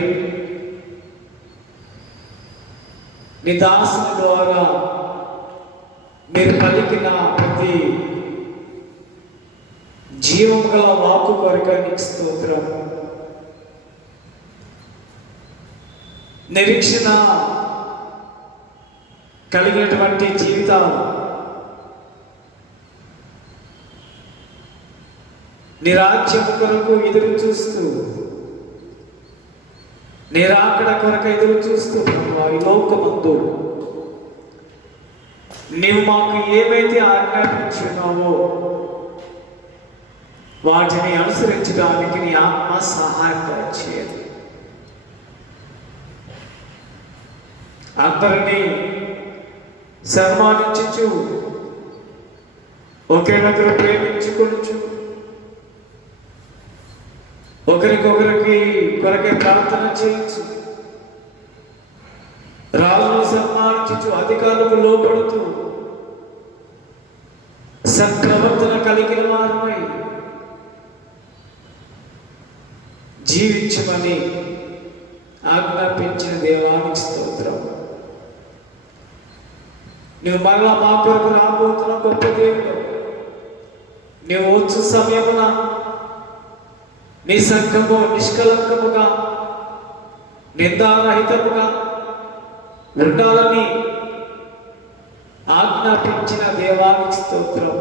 నీ దాసుని ద్వారా మీరు పలికిన ప్రతి జీవం గల వాక్కు కొరకు నీకు స్తోత్రం. నిరీక్షణ కలిగినటువంటి జీవితాలు నీ రాజ్యం కొరకు ఎదురు చూస్తూ, నీ రాకడ కొరకు ఎదురు చూస్తూ ప్రభువా, ఈ లోకమందు నీవు మాకు ఏమైతే ఆజ్ఞాపించున్నావో వాటిని అనుసరించడానికి నీ ఆత్మ సహాయం చేయాలి. అందరినీ సన్మానించు, ఒకరినొకరు ప్రేమించుకొనుచు, ఒకరికొకరికి కొరకే ప్రార్థన చేయొచ్చు, రాజును సన్మానించు, అధికారులకు లోపడుతూ సత్ప్రవర్తన కలిగిన వారమై జీవించమని ఆజ్ఞాపించిన దేవానికి స్తోత్రం. నువ్వు మరలా మా కొరకు రాబోతున్న గొప్ప దేవుడు. నువ్వు వచ్చు సమయమున నీ సంఘము నిష్కలంకముగా నిందారహితముగా ఉండాలని ఆజ్ఞాపించిన దేవానికి స్తోత్రం.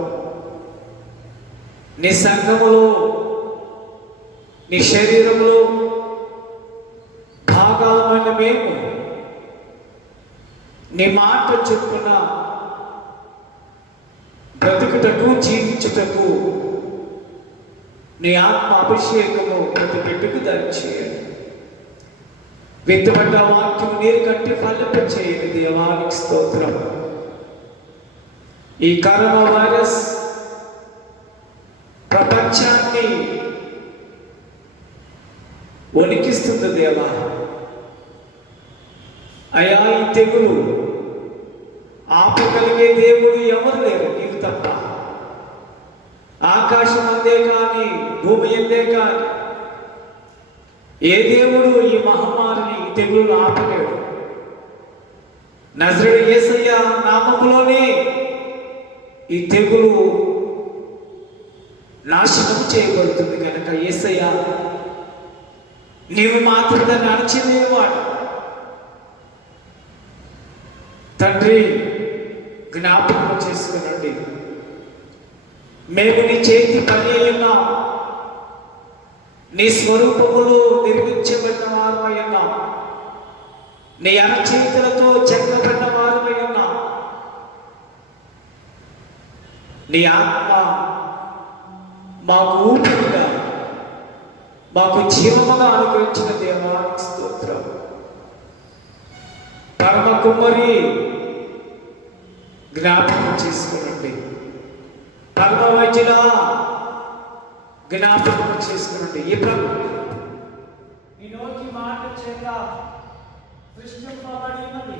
నీ సంఘములో, నీ శరీరంలో భాగాలమైన మేము నీ మాట చెప్పున బ్రతుకుటకు, జీవించుటకు నీ ఆత్మ అభిషేకము ప్రతి బిడ్డకు దయచేయండి. విత్తబడ్డ వాక్యం నీరు కట్టి ఫలింప చేయండి దేవానికి స్తోత్రం. ఈ కరోనా వైరస్ ప్రపంచాన్ని వణికిస్తుంది దేవా. అయా, ఈ తెగులు ఆపగలిగే దేవుడు ఎవరు లేరు, నీకు తప్ప. ఆకాశం అందే కానీ, భూమి అందే కానీ ఏ దేవుడు ఈ మహమ్మారిని, ఈ తెగులు ఆపలేడు. నజరేయుడు యేసయ్య నామములోనే ఈ తెగులు నాశనం చేయబడుతుంది కనుక యేసయ్య నీవు మాత్రం దాన్ని అణచివేవాడు. తండ్రి జ్ఞాపకం చేసుకునండి, మేము నీ చేతి పని అయి ఉన్నాం, నీ స్వరూపములో నిర్మించబడిన వారమై ఉన్నాం, నీ అరచేతులతో చెక్కబడిన వారమై ఉన్నాం. నీ ఆత్మ మాకు ఊపిరిగా, మాకు జీవముగా అనుగ్రహించిన దేవానికి స్తోత్రం. పరమ కుమ్మరి జ్ఞాపకం చేసుకునండి, పరమ వైద్యుల జ్ఞాపకం చేసుకునండి. ఈ నోటి మాట చేత సృష్టింపబడినది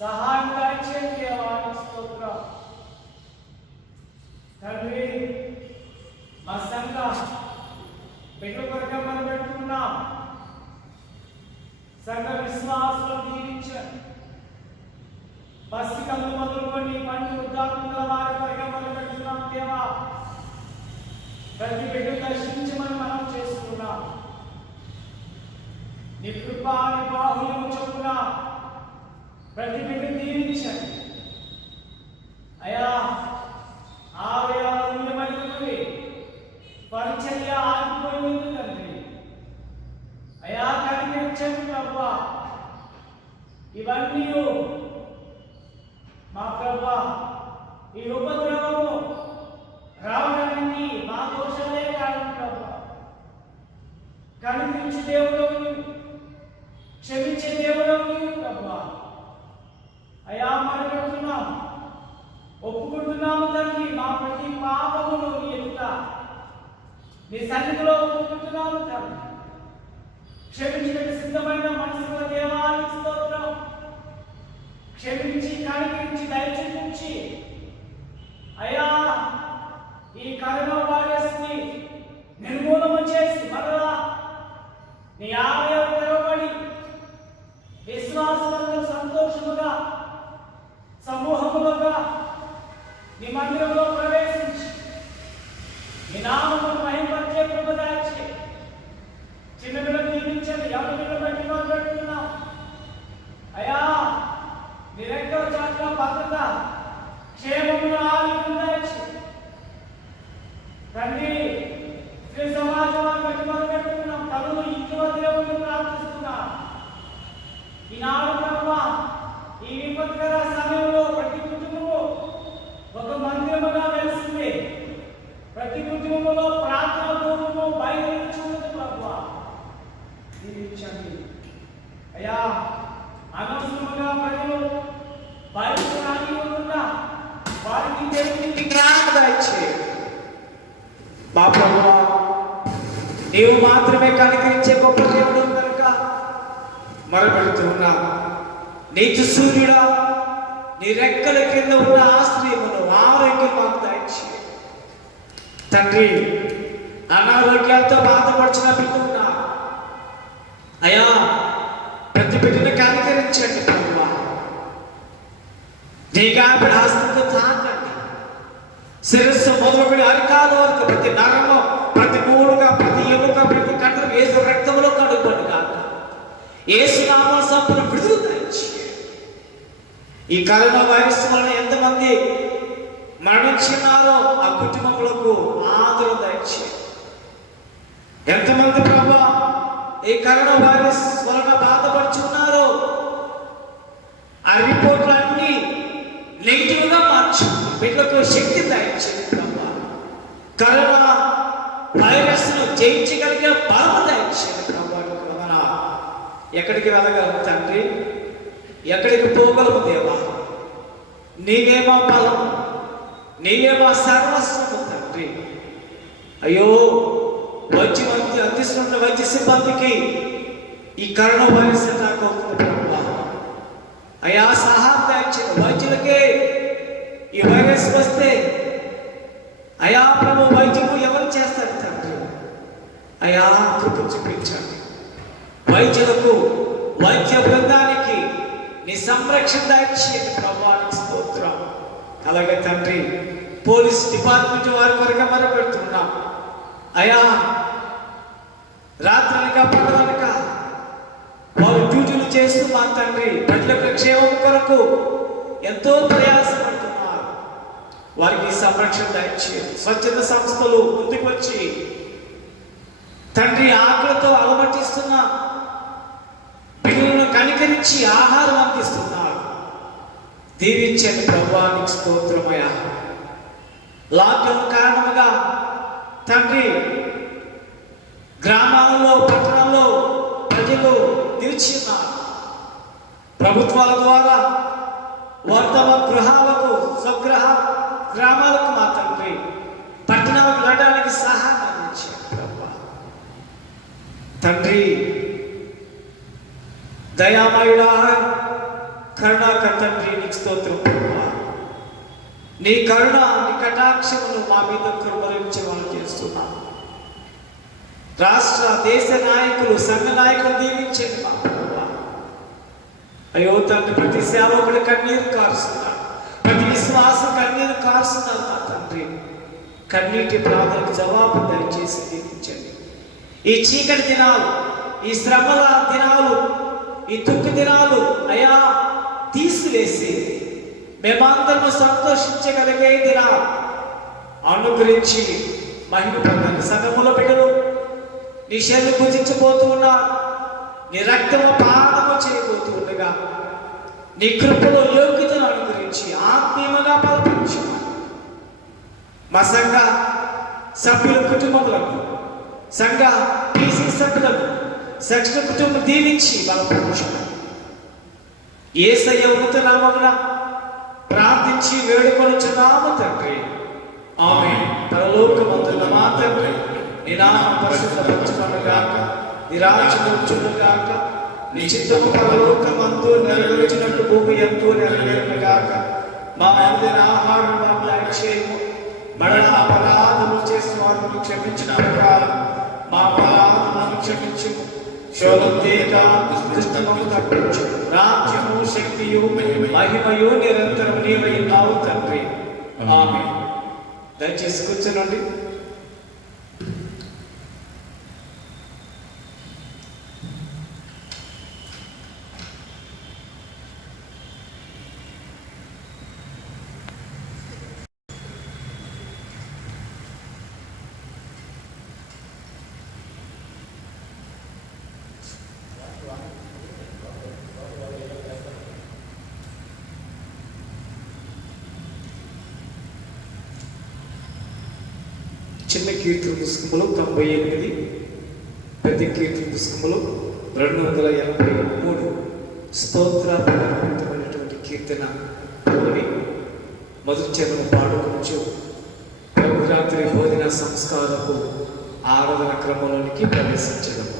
సహాయం దయచే దేవానికి స్తోత్రం. తండ్రి, మా సంఘ బిడ్డల కొరకు మనం పెట్టుకున్నాం, సంఘ విశ్వాసులను దీవించండి. పసికలు మొదలుకొని పండి వృద్ధాత్మల వారి కొరకు మనం పెట్టుకున్నాం దేవా. ప్రతి బిడ్డ దర్శించమని మనం చేసుకున్నాం. నీ కృపా నీ బాహుల్యము చొప్పున ప్రతి బిడ్డ దీవించండి అయా. ఆలయాలమైనవి పరిచర్య ఆగిపోయింది తండ్రి అయా, కనిపించండి ప్రభువా. ఇవన్నీ మా ప్రభువా, ఈ ఉపద్రవము రావడానికి మా దోషాలే కారణం ప్రభువా. కనిపించే దేవుడు, క్షమించే దేవుడు ప్రభువా. అయా మనకెడుతున్నాం, ఒప్పుకుంటున్నాము తండ్రి. మా ప్రతి పాపమును నీ ఎదుట నీ సన్నిధిలో ఒప్పుకుంటున్నాము తండ్రి. క్షమించడానికి సిద్ధమైన మనసుల దేవానికి స్తోత్రం. క్షమించి కనికరించి దయచూపించి అయా ఈ కరోనా వైరస్ ని నిర్మూలన చేసి మరలా నీ ఆలయం తెరవబడి విశ్వాసంతో సంతోషముగా సమూహములుగా నీ మందిరంలో ప్రవేశించి నీ నామమును మహిమపరిచే కృప దయచేయి. చిన్న బిడ్డలు దీవించండి, ఎవరి బిడ్డలు బట్టి పెడుతున్నాం అయా. నీ రెక్కల చాటున భద్రత క్షేమమును ఆరోగ్యం దయచేయి తండ్రి. శ్రీ సమాజాన్ని బట్టి పెడుతున్నాం, తనను ఇంటి వద్ద ప్రార్థిస్తున్నాం. ఈనాడు ప్రభువా, ఈ విపత్కర సమయంలో ప్రతి కుటుంబము ఒక మందిరముగా వెలిసింది. ప్రతి కుటుంబంలో ప్రార్థన రూపము బయలుదేరుచున్నది ప్రభువా. దీవించండి అయ్యా. అనవసరముగా ప్రజలు బయటకు రానివ్వకుండా వారికి దేవునికి జ్ఞానం దయచేయండి మా ప్రభువా. నీవు మాత్రమే కనికరించే గొప్ప దేవుడు కనుక మొరపెడుతున్నా. నీచు సూర్యుడా, నీ రెక్కల కింద ఉన్న ఆశ్రయమును ఆరోగ్యం మాకు దయచేయండి తండ్రి. అనారోగ్యాలతో బాధపడుచున్న బిడ్డ ఉన్నా అయా, ప్రతి బిడ్డను కనికరించండి ప్రభువా. నీ గాబడి హస్తంతో తాకండి. శిరస్సు మొదలుకొని అరికాల వరకు ప్రతి నరము, ప్రతి మూడుగా, ప్రతి ఎముక, ప్రతి కండరం యేసు రక్తంలో కడుగుబడి కాక యేసు నామమున సంపూర్ణ విడుదల దయచేయండి. ఈ కరోనా వైరస్ వలన ఎంతమంది మరణించినారో ఆ కుటుంబములకు ఆదరణ దయచేయండి. ఎంతమంది ప్రభువా ఈ కరోనా వైరస్ వలన బాధపడుచున్నారో ఆ రిపోర్ట్లన్నీ నెగిటివ్ గా మార్చండి. బిడ్డలకు శక్తి దయచేయండి ప్రభువా. కరోనా వైరస్ ను జయించగలిగే బలం దయచేయండి ప్రభువా. ఎక్కడికి వెళ్ళగలము తండ్రి, ఎక్కడికి పోగలము దేవా. నీవే మా బలం, నీవే మా సర్వస్వము తండ్రి. అయ్యో, అందిస్తున్న వైద్య సిబ్బందికి ఈ కరోనా వైరస్ నాకు ప్రభువా అయ్యా సహాయం దయచేయండి. వైద్యులకే ఈ వైరస్ వస్తే అయా ప్రభు వైద్యులు ఎవరు చేస్తారు తండ్రి? అయా కృప చూపించండి. వైద్యులకు, వైద్య బృందానికి నీ సంరక్షణ దయచేయండి ప్రభావానికి స్తోత్రం. అలాగే తండ్రి పోలీస్ డిపార్ట్మెంట్ వారి కొరగా మొరపెడుతున్నాం అయా. రాత్రనక పగలనక వారు డ్యూటీలు చేస్తూ మా తండ్రి ప్రజల క్షేమం కొరకు ఎంతో ప్రయాసపడుతున్నారు. వారికి సంరక్షణ దయచేయండి. స్వచ్ఛంద సంస్థలు ముందుకు వచ్చి తండ్రి ఆకలితో అలమటిస్తున్న పిల్లలను కనికరించి ఆహారం అందిస్తున్నారు. దీవించండి ప్రభువానికి స్తోత్రమయ్యా. లాక్డౌన్ కారణంగా తండ్రి గ్రామాలలో పట్టణాల్లో ప్రజలు నిలిచి ఉన్నారు. ప్రభుత్వాల ద్వారా వారు తమ గృహాలకు స్వగృహ గ్రామాలకు మా తండ్రి పట్టణాలకు వెళ్ళడానికి సహాయం అందించారు ప్రభు. తండ్రి దయామయుడా కరుణాకర్ తండ్రి నీకు స్తోత్రం ప్రభువా. నీ కరుణ నీ కటాక్షమును మా మీద కుమ్మరించమని చేస్తున్నాను. రాష్ట్ర దేశ నాయకులు సంఘ నాయకులు దీవించండి మా ప్రభువా. అయ్యో తండ్రి ప్రతి సేవకుడు కన్నీరు కారుస్తున్నారు, ప్రతి విశ్వాసం కన్నీరు కారుస్తున్నారు మా తండ్రి. కన్నీటి ప్రార్థనకు జవాబు దయచేసి దీవించండి. ఈ చీకటి దినాలు, ఈ శ్రమల దినాలు, ఈ దుఃఖ దినాలు అయా తీసివేసి మేమందరము సంతోషించగలిగే దినాలు అనుగ్రహించి మహిమ పొందండి. సంఘముల బిడ్డలు నీ శరీరం పూజించబోతూ ఉన్నారు, నీ రక్తము పానము చేయబోతూ ఉండగా నీ కృపలో యోగ్యతను అనుగ్రహించి ఆత్మీయంగా బలపరచమని మా సంఘ సభ్యుల కుటుంబములకు, సంఘ పీసీ సభ్యులకు, సక్షణ కుటుంబం దీవించి బలపరచమని యేసయ్య ఉన్నత నామమున ప్రార్థించి వేడుకొనుచున్నాము తండ్రి. ఆమేన్. పరలోకమందున్న మా తండ్రి నీ నామము పరిశుద్ధపరచబడుగాక, నీ రాజ్యము వచ్చునుగాక, నీ చిత్తము పరలోకమందు నెరవేర్చినట్టు భూమి యందు నెరవేరునుగాక. మా అనుదిన ఆహారం మాకు దయచేయము. మన అపరాధములు చేసిన వారిని క్షమించిన ప్రకారం మా అపరాధములను క్షమించుము. శోధము తప్పించు. రాజ్యము శక్తియు మహిమయు నిరంతరం నీవై ఉన్నావు తండ్రి. ఆమేన్. దయచేసి కూర్చోనండి. చిన్న కీర్తన పుస్తకములు 98, పెద్ద కీర్తన పుస్తకములు 283 స్తోత్రమైనటువంటి కీర్తన మొదటి చరణం పాడుకొంచు ప్రభురాత్రి భోజన సంస్కారపు ఆరాధన క్రమంలోనికి ప్రవేశించడం.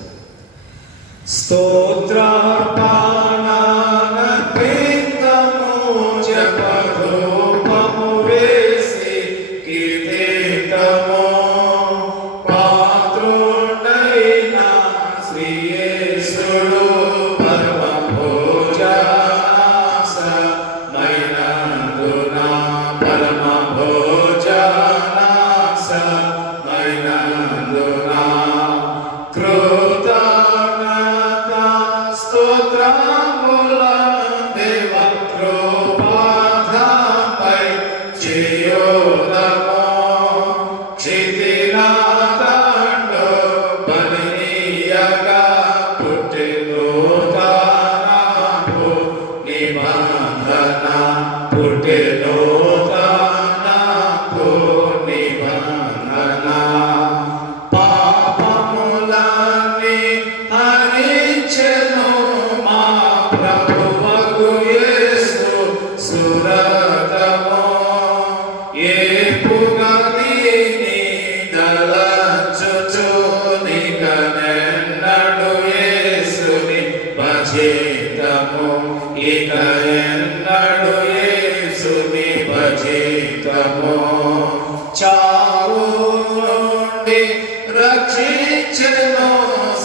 రక్షించెను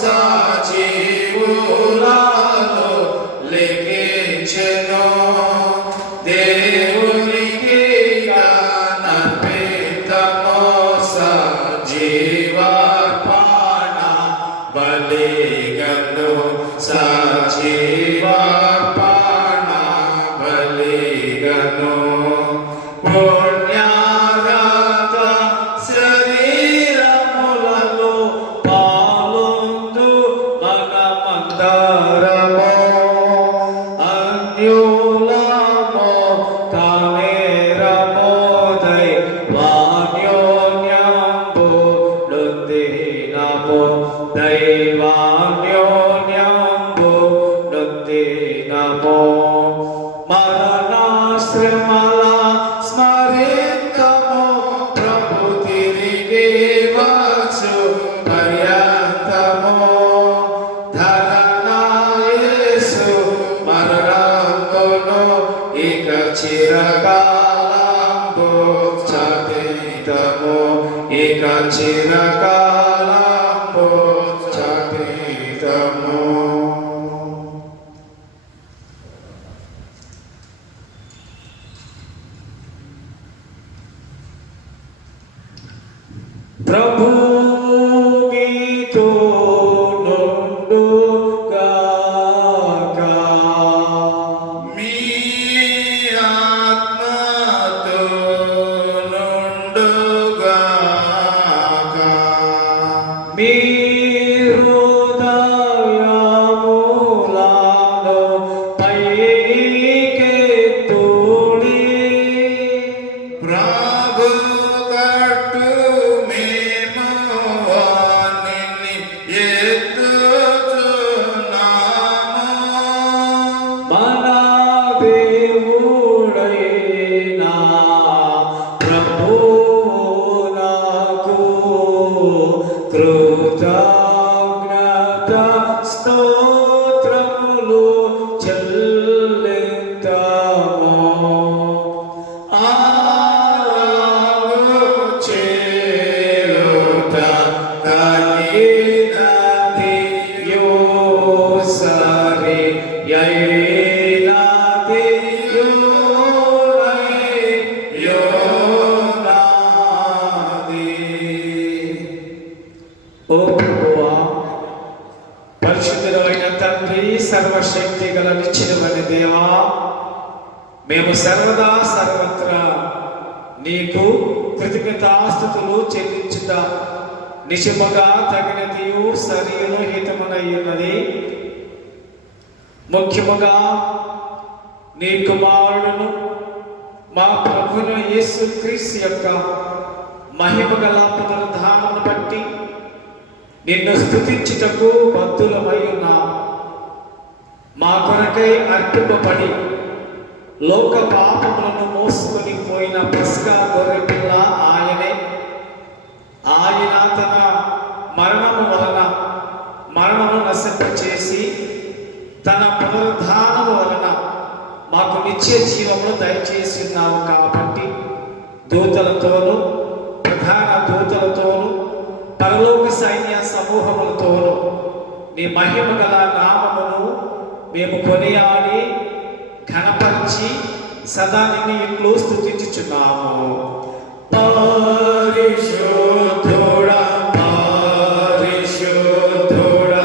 సాజీవులలో లెక్కించెను ఇక చిరకాలము చరితము. ప్రభు మీతో నుండుగాక. మీ ఆత్మతో నుండుగాక. మీ హృదయములను పైకెత్తుడి. ప్రభు కట్టు మేము వానిని ఎత్తుచున్నాము. మన దేవుడైన ప్రభువునకు కృతజ్ఞత స్తోత్రములు చెల్లిద్దాము. అలాగు చేయుట కలిగినది యోసరి యైనది యోనాది. ఓ ప్రభువా, పరిశుద్ధుడైన తండ్రి, సర్వశక్తి గల నిత్యుడైన దేవా, మేము సర్వదా సర్వత్రా నీకు కృతజ్ఞతాస్తుతులు చెల్లించుట నిజముగా తగినదియు సరియు హితమునయ్యున్నది. ముఖ్యముగా నీ కుమారుడును మా ప్రభువును యేసుక్రీస్తు యొక్క మహిమ గల పునరుద్ధానమును బట్టి నిన్ను స్తుతించుటకు బద్ధులమై ఉన్నాం. మా కొరకై అర్పింపబడి లోక పాపములను మోసుకొని పోయిన పస్కా గొర్రె పిల్ల ఆయనే. ఆయన తన మరణము వలన మరణము నశింపచేసి తన పునరుద్ధానము వలన మాకు నిత్య జీవమును దయచేసి ఉన్నావు. కాబట్టి దూతలతోనూ ప్రధాన దూతలతోనూ పరలోక సైన్య సమూహములతోనూ నీ మహిమ గల నామమును మేము కొనియాడి ఘనపరిచి సదా నిన్ను ఇట్లు స్తుతించుచున్నాము. పరిశుద్ధుడా, పరిశుద్ధుడా,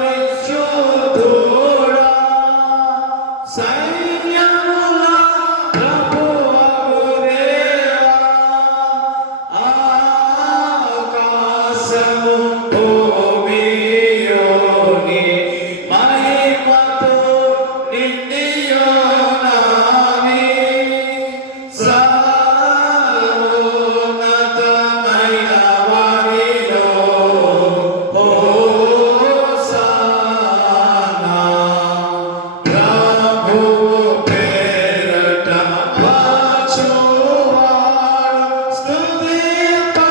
పరిశుద్ధుడా, సైన్యముల ప్రభువగు దేవా, ఆకాశము భూమియుని మహిమతో నిండియున్నవి. సర్వోన్నతమైన వారిలో హోసానా. ప్రభువు పేరట వచ్చువాడు స్తుతింపబడుగాక.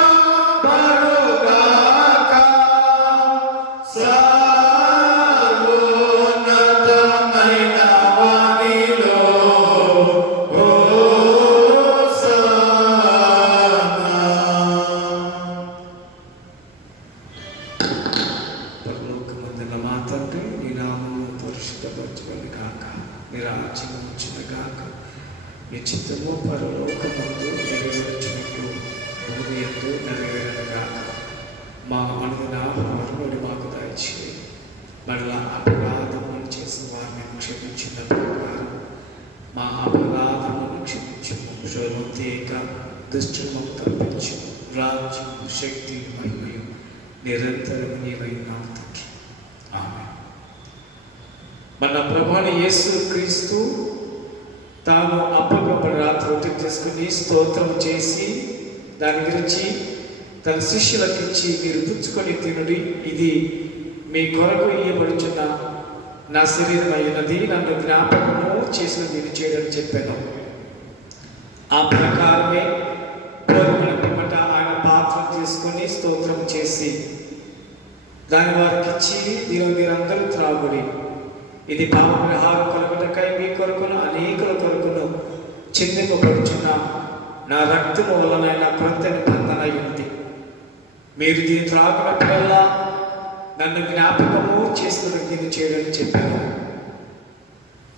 సర్వోన్నతమైన వారిలో పరలోకమందున్న మా తండ్రి, నీ నామమును పరిశుద్ధపరచబడును గాక. నీ రాజ్యం వచ్చును గాక. నీ చిత్తము పరలోకమందు నెరవేర్చుటకు భూమి యందు నెరవేరును గాక. మా అనుదిన ఆహారమును మాకు దయచేయి. మరలా అపరాధములు చేసిన వారిని క్షమించిన ప్రకారం మా అపరాధమును క్షమించుము. శోధంతేక దుష్టులను తప్పించుము. రాజ్యం, శక్తి, మహిమయు నిరంతరం నీవై ఉన్నావు తండ్రి. ఆమేన్. మన ప్రభువైన యేసు క్రీస్తు తాను అప్పగబడి రాత్రి రొట్టె తీసుకుని స్తోత్రం చేసి దాని గురించి తన శిష్యులకు ఇచ్చి, మీరు పుచ్చుకొని తినుడి, ఇది మీ కొరకు ఇయ్యబడుచున్న నా శరీరం అయినది, నన్ను జ్ఞాపకము చేసిన దీన్ని చేయడని చెప్పాను. ఆ ప్రకారమే భోజనం పిమ్మట ఆయన పాత్ర తీసుకుని స్తోత్రం చేసి దాని వారికి ఇచ్చి, మీరందరూ త్రాగుడి, ఇది పాపపరిహారం కలుగుటకై మీ కొరకును అనేకుల కొరకును చిందింపబడుచున్న నా రక్తము వలన నా క్రొత్త నిబంధన ఉంది. మీరు దీన్ని త్రాగినప్పుడల్లా నన్ను జ్ఞాపకము చేసుకుని దీన్ని చేయడని చెప్పాను.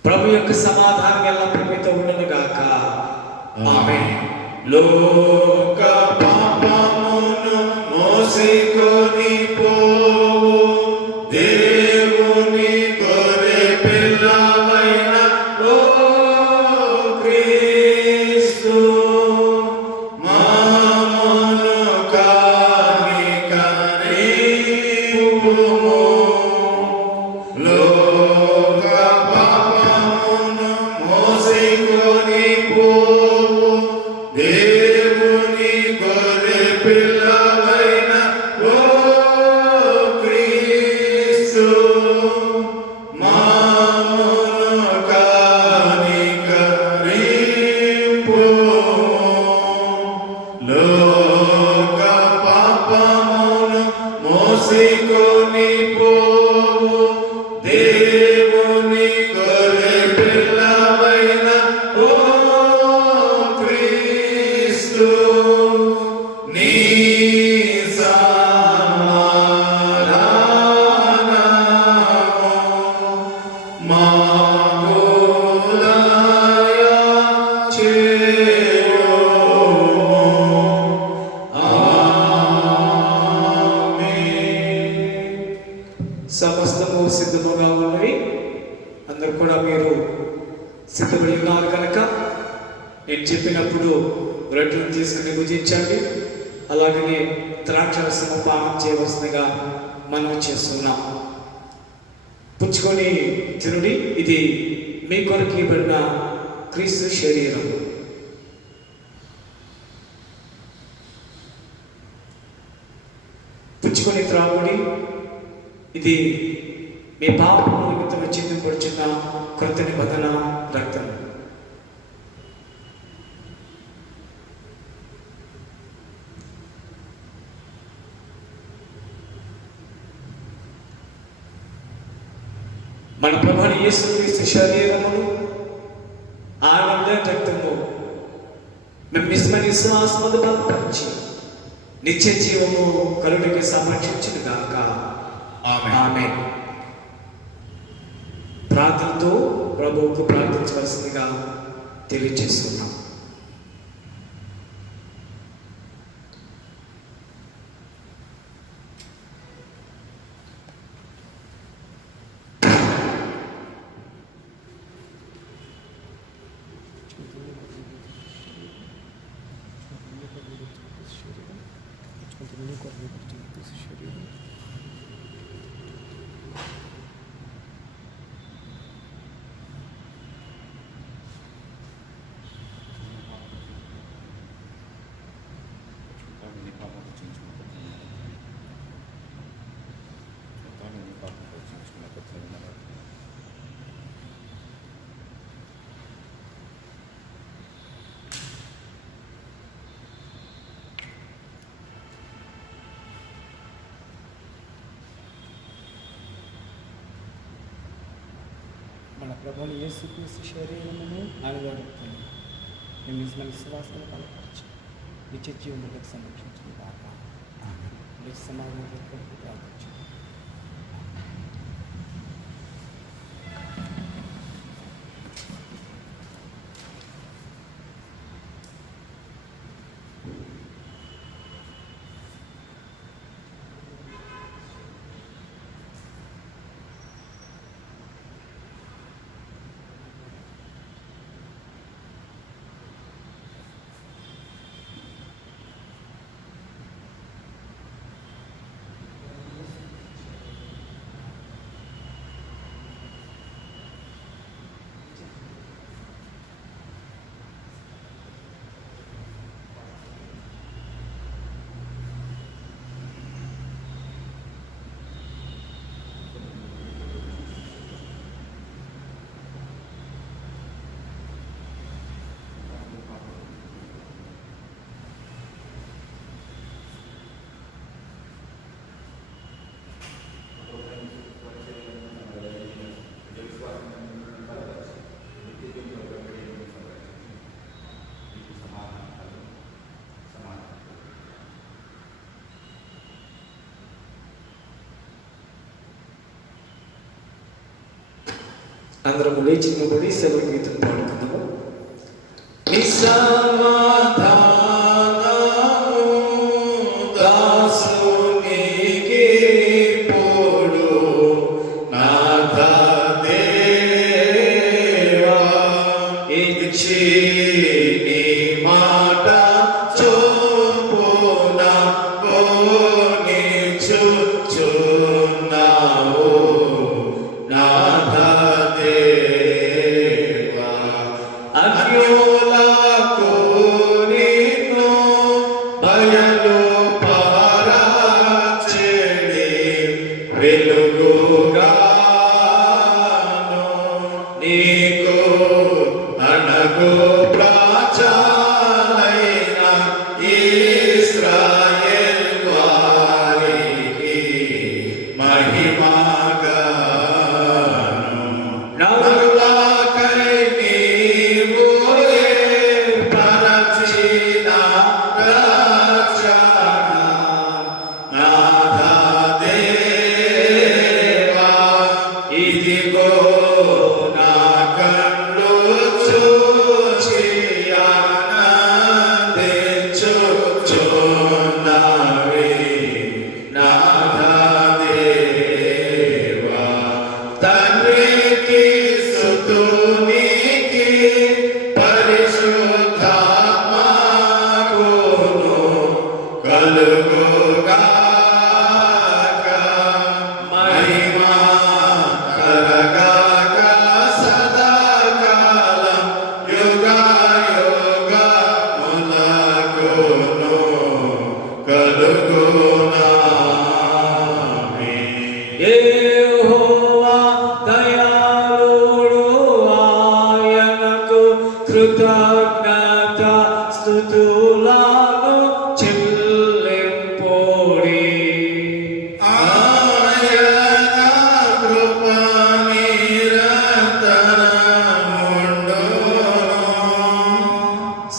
ప్రభు యొక్క సమాధానం ఎల్లప్పుడూ మీతో ఉండను గాక. ఆమేన్. లోక పాపమును మోసికొని పోవు దేవుని గొర్రె పిల్లవైన ఓ క్రీస్తు మామను కనికరింపుము. లోక పాపమును మోసికొని పోవు దేవుని గొర్రె పిల్లవైన ఓ క్రీస్తు మామను కనికరింపుము. లోక పాపమును మోసికొని పోవు దేవుని గొర్రె పిల్లవైన ఓ క్రీస్తు నీ సమాధానము మాకు దయచేయుము. ఆమేన్. సమస్తము సిద్ధముగా ఉన్నవి. అందరూ కూడా మీరు సిద్ధపడి ఉన్నారు కనుక నేను చెప్పినప్పుడు రొట్టెలు తీసుకుని భుజించండి. అలాగనే ద్రాక్షరసము పానం చేయవలసిందిగా మనం చేస్తున్నాం. పుచ్చుకొని తినుడి. ఇది మీ కొరకు ఇవ్వబడిన క్రీస్తు శరీరం. పుచ్చుకొని త్రాగుడి. ఇది మీ పాపము నిమిత్తము చిందింపబడుచున్న క్రొత్త నిబంధన రక్తం. మన ప్రభువైన యేసుక్రీస్తు శరీరమును ఆయన రక్తము మేము విశ్వాసముతో బలపరిచి నిత్య జీవము కలుగుటకు సంరక్షించును గాక. ఆమేన్. ప్రార్థనతో ప్రభువుకు ప్రార్థించవలసిందిగా తెలియజేస్తున్నాం. మన ప్రభువుని యేసుక్రీస్తు శరీరమును ఆయన రక్తము మేము నిజమైన విశ్వాసాన్ని బలపరిచి నిత్య జీవములకు సంరక్షించింది కాక. సమాధానం ప్రార్థించండి. అందరం లేచి నిలబడి సెలవు గీతం పాడుకుందాము.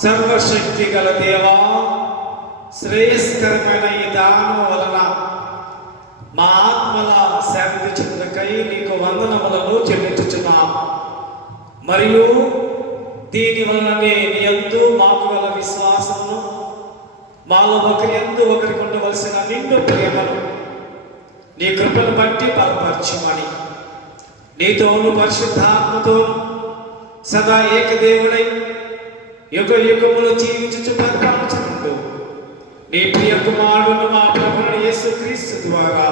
సర్వశక్తి గల దేవా, శ్రేయస్కరమైన ఈ దానం వలన మా ఆత్మల శాంతి చెందకై నీకు వందనములను చెల్లించుచున్నాము. మరియు దీని వలననే నీ యందు మాకు గల విశ్వాసమును, మాలో ఒకరి యందు ఒకరికి ఉండవలసిన నిండు ప్రేమను నీ కృపను బట్టి బలపరచుమని నీతోను పరిశుద్ధాత్మతోను సదా ఏకదేవుడై యుగ యుగములు జీవించుచు పరిపాలించుకుంటూ నీ ప్రియ కుమారుడు మా ప్రభువైన యేసుక్రీస్తు ద్వారా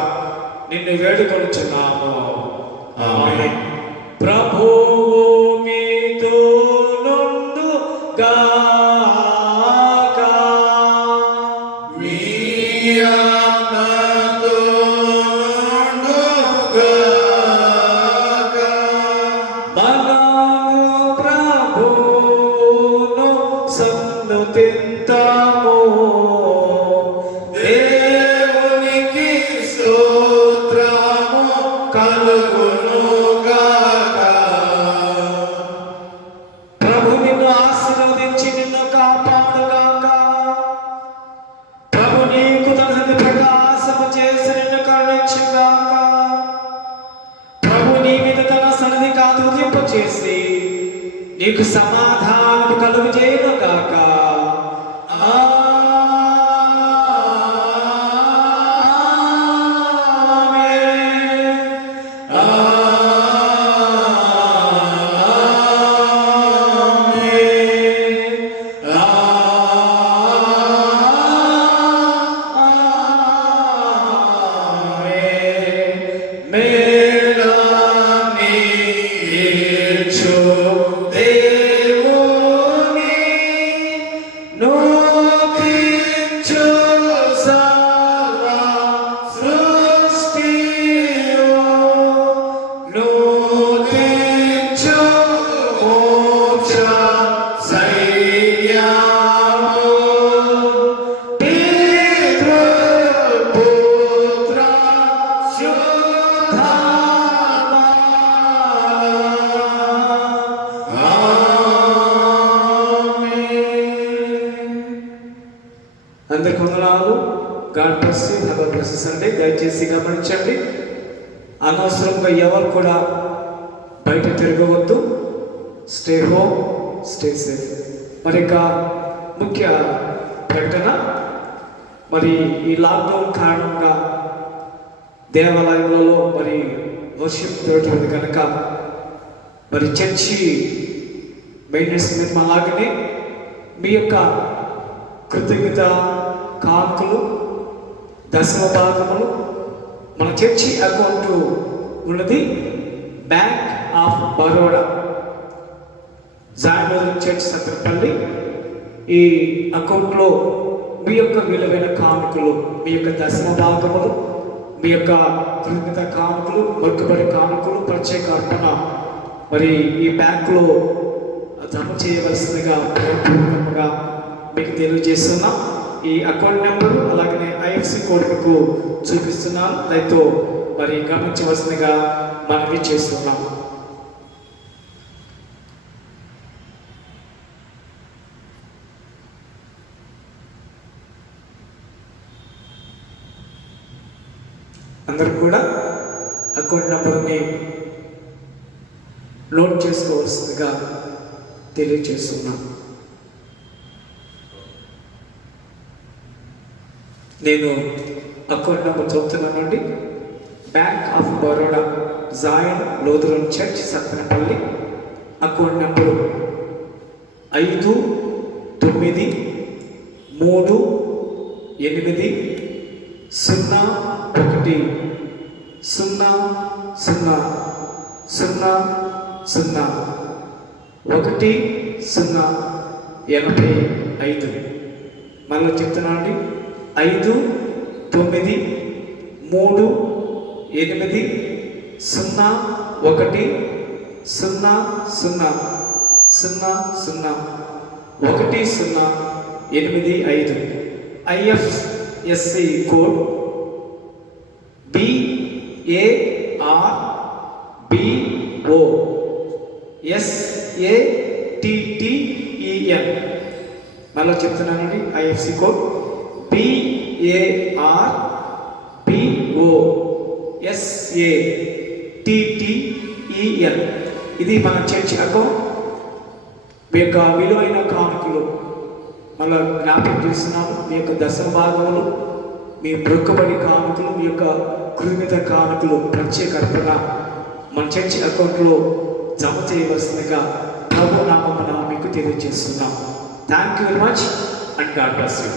నిన్ను వేడుకొనుచున్నాము. ఆమేన్. ప్రభువు మీతో నుండుగాక. మీ ఆత్మతో నుండుగాక. మనము ప్రభువును సన్నుతింతుము. దేవునికి స్తోత్రము కలుగునుగాక. ప్రభు నిన్ను ఆశీర్వదించి నిన్ను కాపాడుగాక. ప్రభు నీకు తన ప్రకాశము చేసి నిన్ను కరుణించుగాక. ప్రభు నీ మీద తన సన్నిధి కాంతింపచేసి నీకు సమాధానము కలుగజేయుగాక. అందరికి వందనాలు. God bless you. Have a blessed Sunday. దయచేసి గమనించండి, అనవసరంగా ఎవరు కూడా బయట తిరగవద్దు. Stay home, stay safe. మరి ఇక ముఖ్య ప్రకటన, మరి ఈ లాక్డౌన్ కారణంగా దేవాలయంలో మరి వర్షిప్ జరుగుతుంది కనుక మరి చర్చి మెయింటెనెన్స్ మీద అలాగనే మీ యొక్క కృతజ్ఞత కానుకలు, దశమ భాగములు మన చర్చి అకౌంట్ ఉన్నది bank of Baroda, join church Satrapalli. ఈ అకౌంట్లో మీ యొక్క విలువైన కానుకలు, మీ యొక్క దశమ భాగములు, మీ యొక్క కృతజ్ఞత కానుకలు, మొక్కుబడి కానుకలు, ప్రత్యేక అర్పణ మరి ఈ బ్యాంకులో జమ చేయవలసిందిగా పూర్వకంగా మీకు తెలియజేస్తున్నాం. ఈ అకౌంట్ నెంబరు అలాగనే IFSC కోడ్ మీకు చూపిస్తున్నాను. దాంతో మరి గమనించవలసిందిగా మనవి చేస్తున్నాం. అందరూ కూడా అకౌంట్ నెంబర్ని నోట్ చేసుకోవాల్సిందిగా తెలియజేస్తున్నాం. నేను అకౌంట్ నెంబర్ చెప్తున్నానండి. Bank of Baroda, Zion Lutheran church Sattenapalli. Account number 59100001085. మళ్ళీ చెప్తున్నానండి. 593-800-001085. IFSC code BARBOSATTEN. మళ్ళీ చెప్తున్నానండి. IFSC code BARBOSATTEN. ఇది మన చర్చ్ అకౌంట్. మీ యొక్క విలువైన కానుకలు మళ్ళీ జ్ఞాపకం చేస్తున్నాము. మీ యొక్క దశమ భాగములు, మీ మొక్కుబడి కానుకలు, మీ యొక్క కృతజ్ఞత కానుకలు, ప్రత్యేక అర్పణ మన చర్చ్ అకౌంట్లో జమ చేయవలసిందిగా ప్రభు నామమున మీకు తెలియజేస్తున్నాం. Thank you very much and God bless you.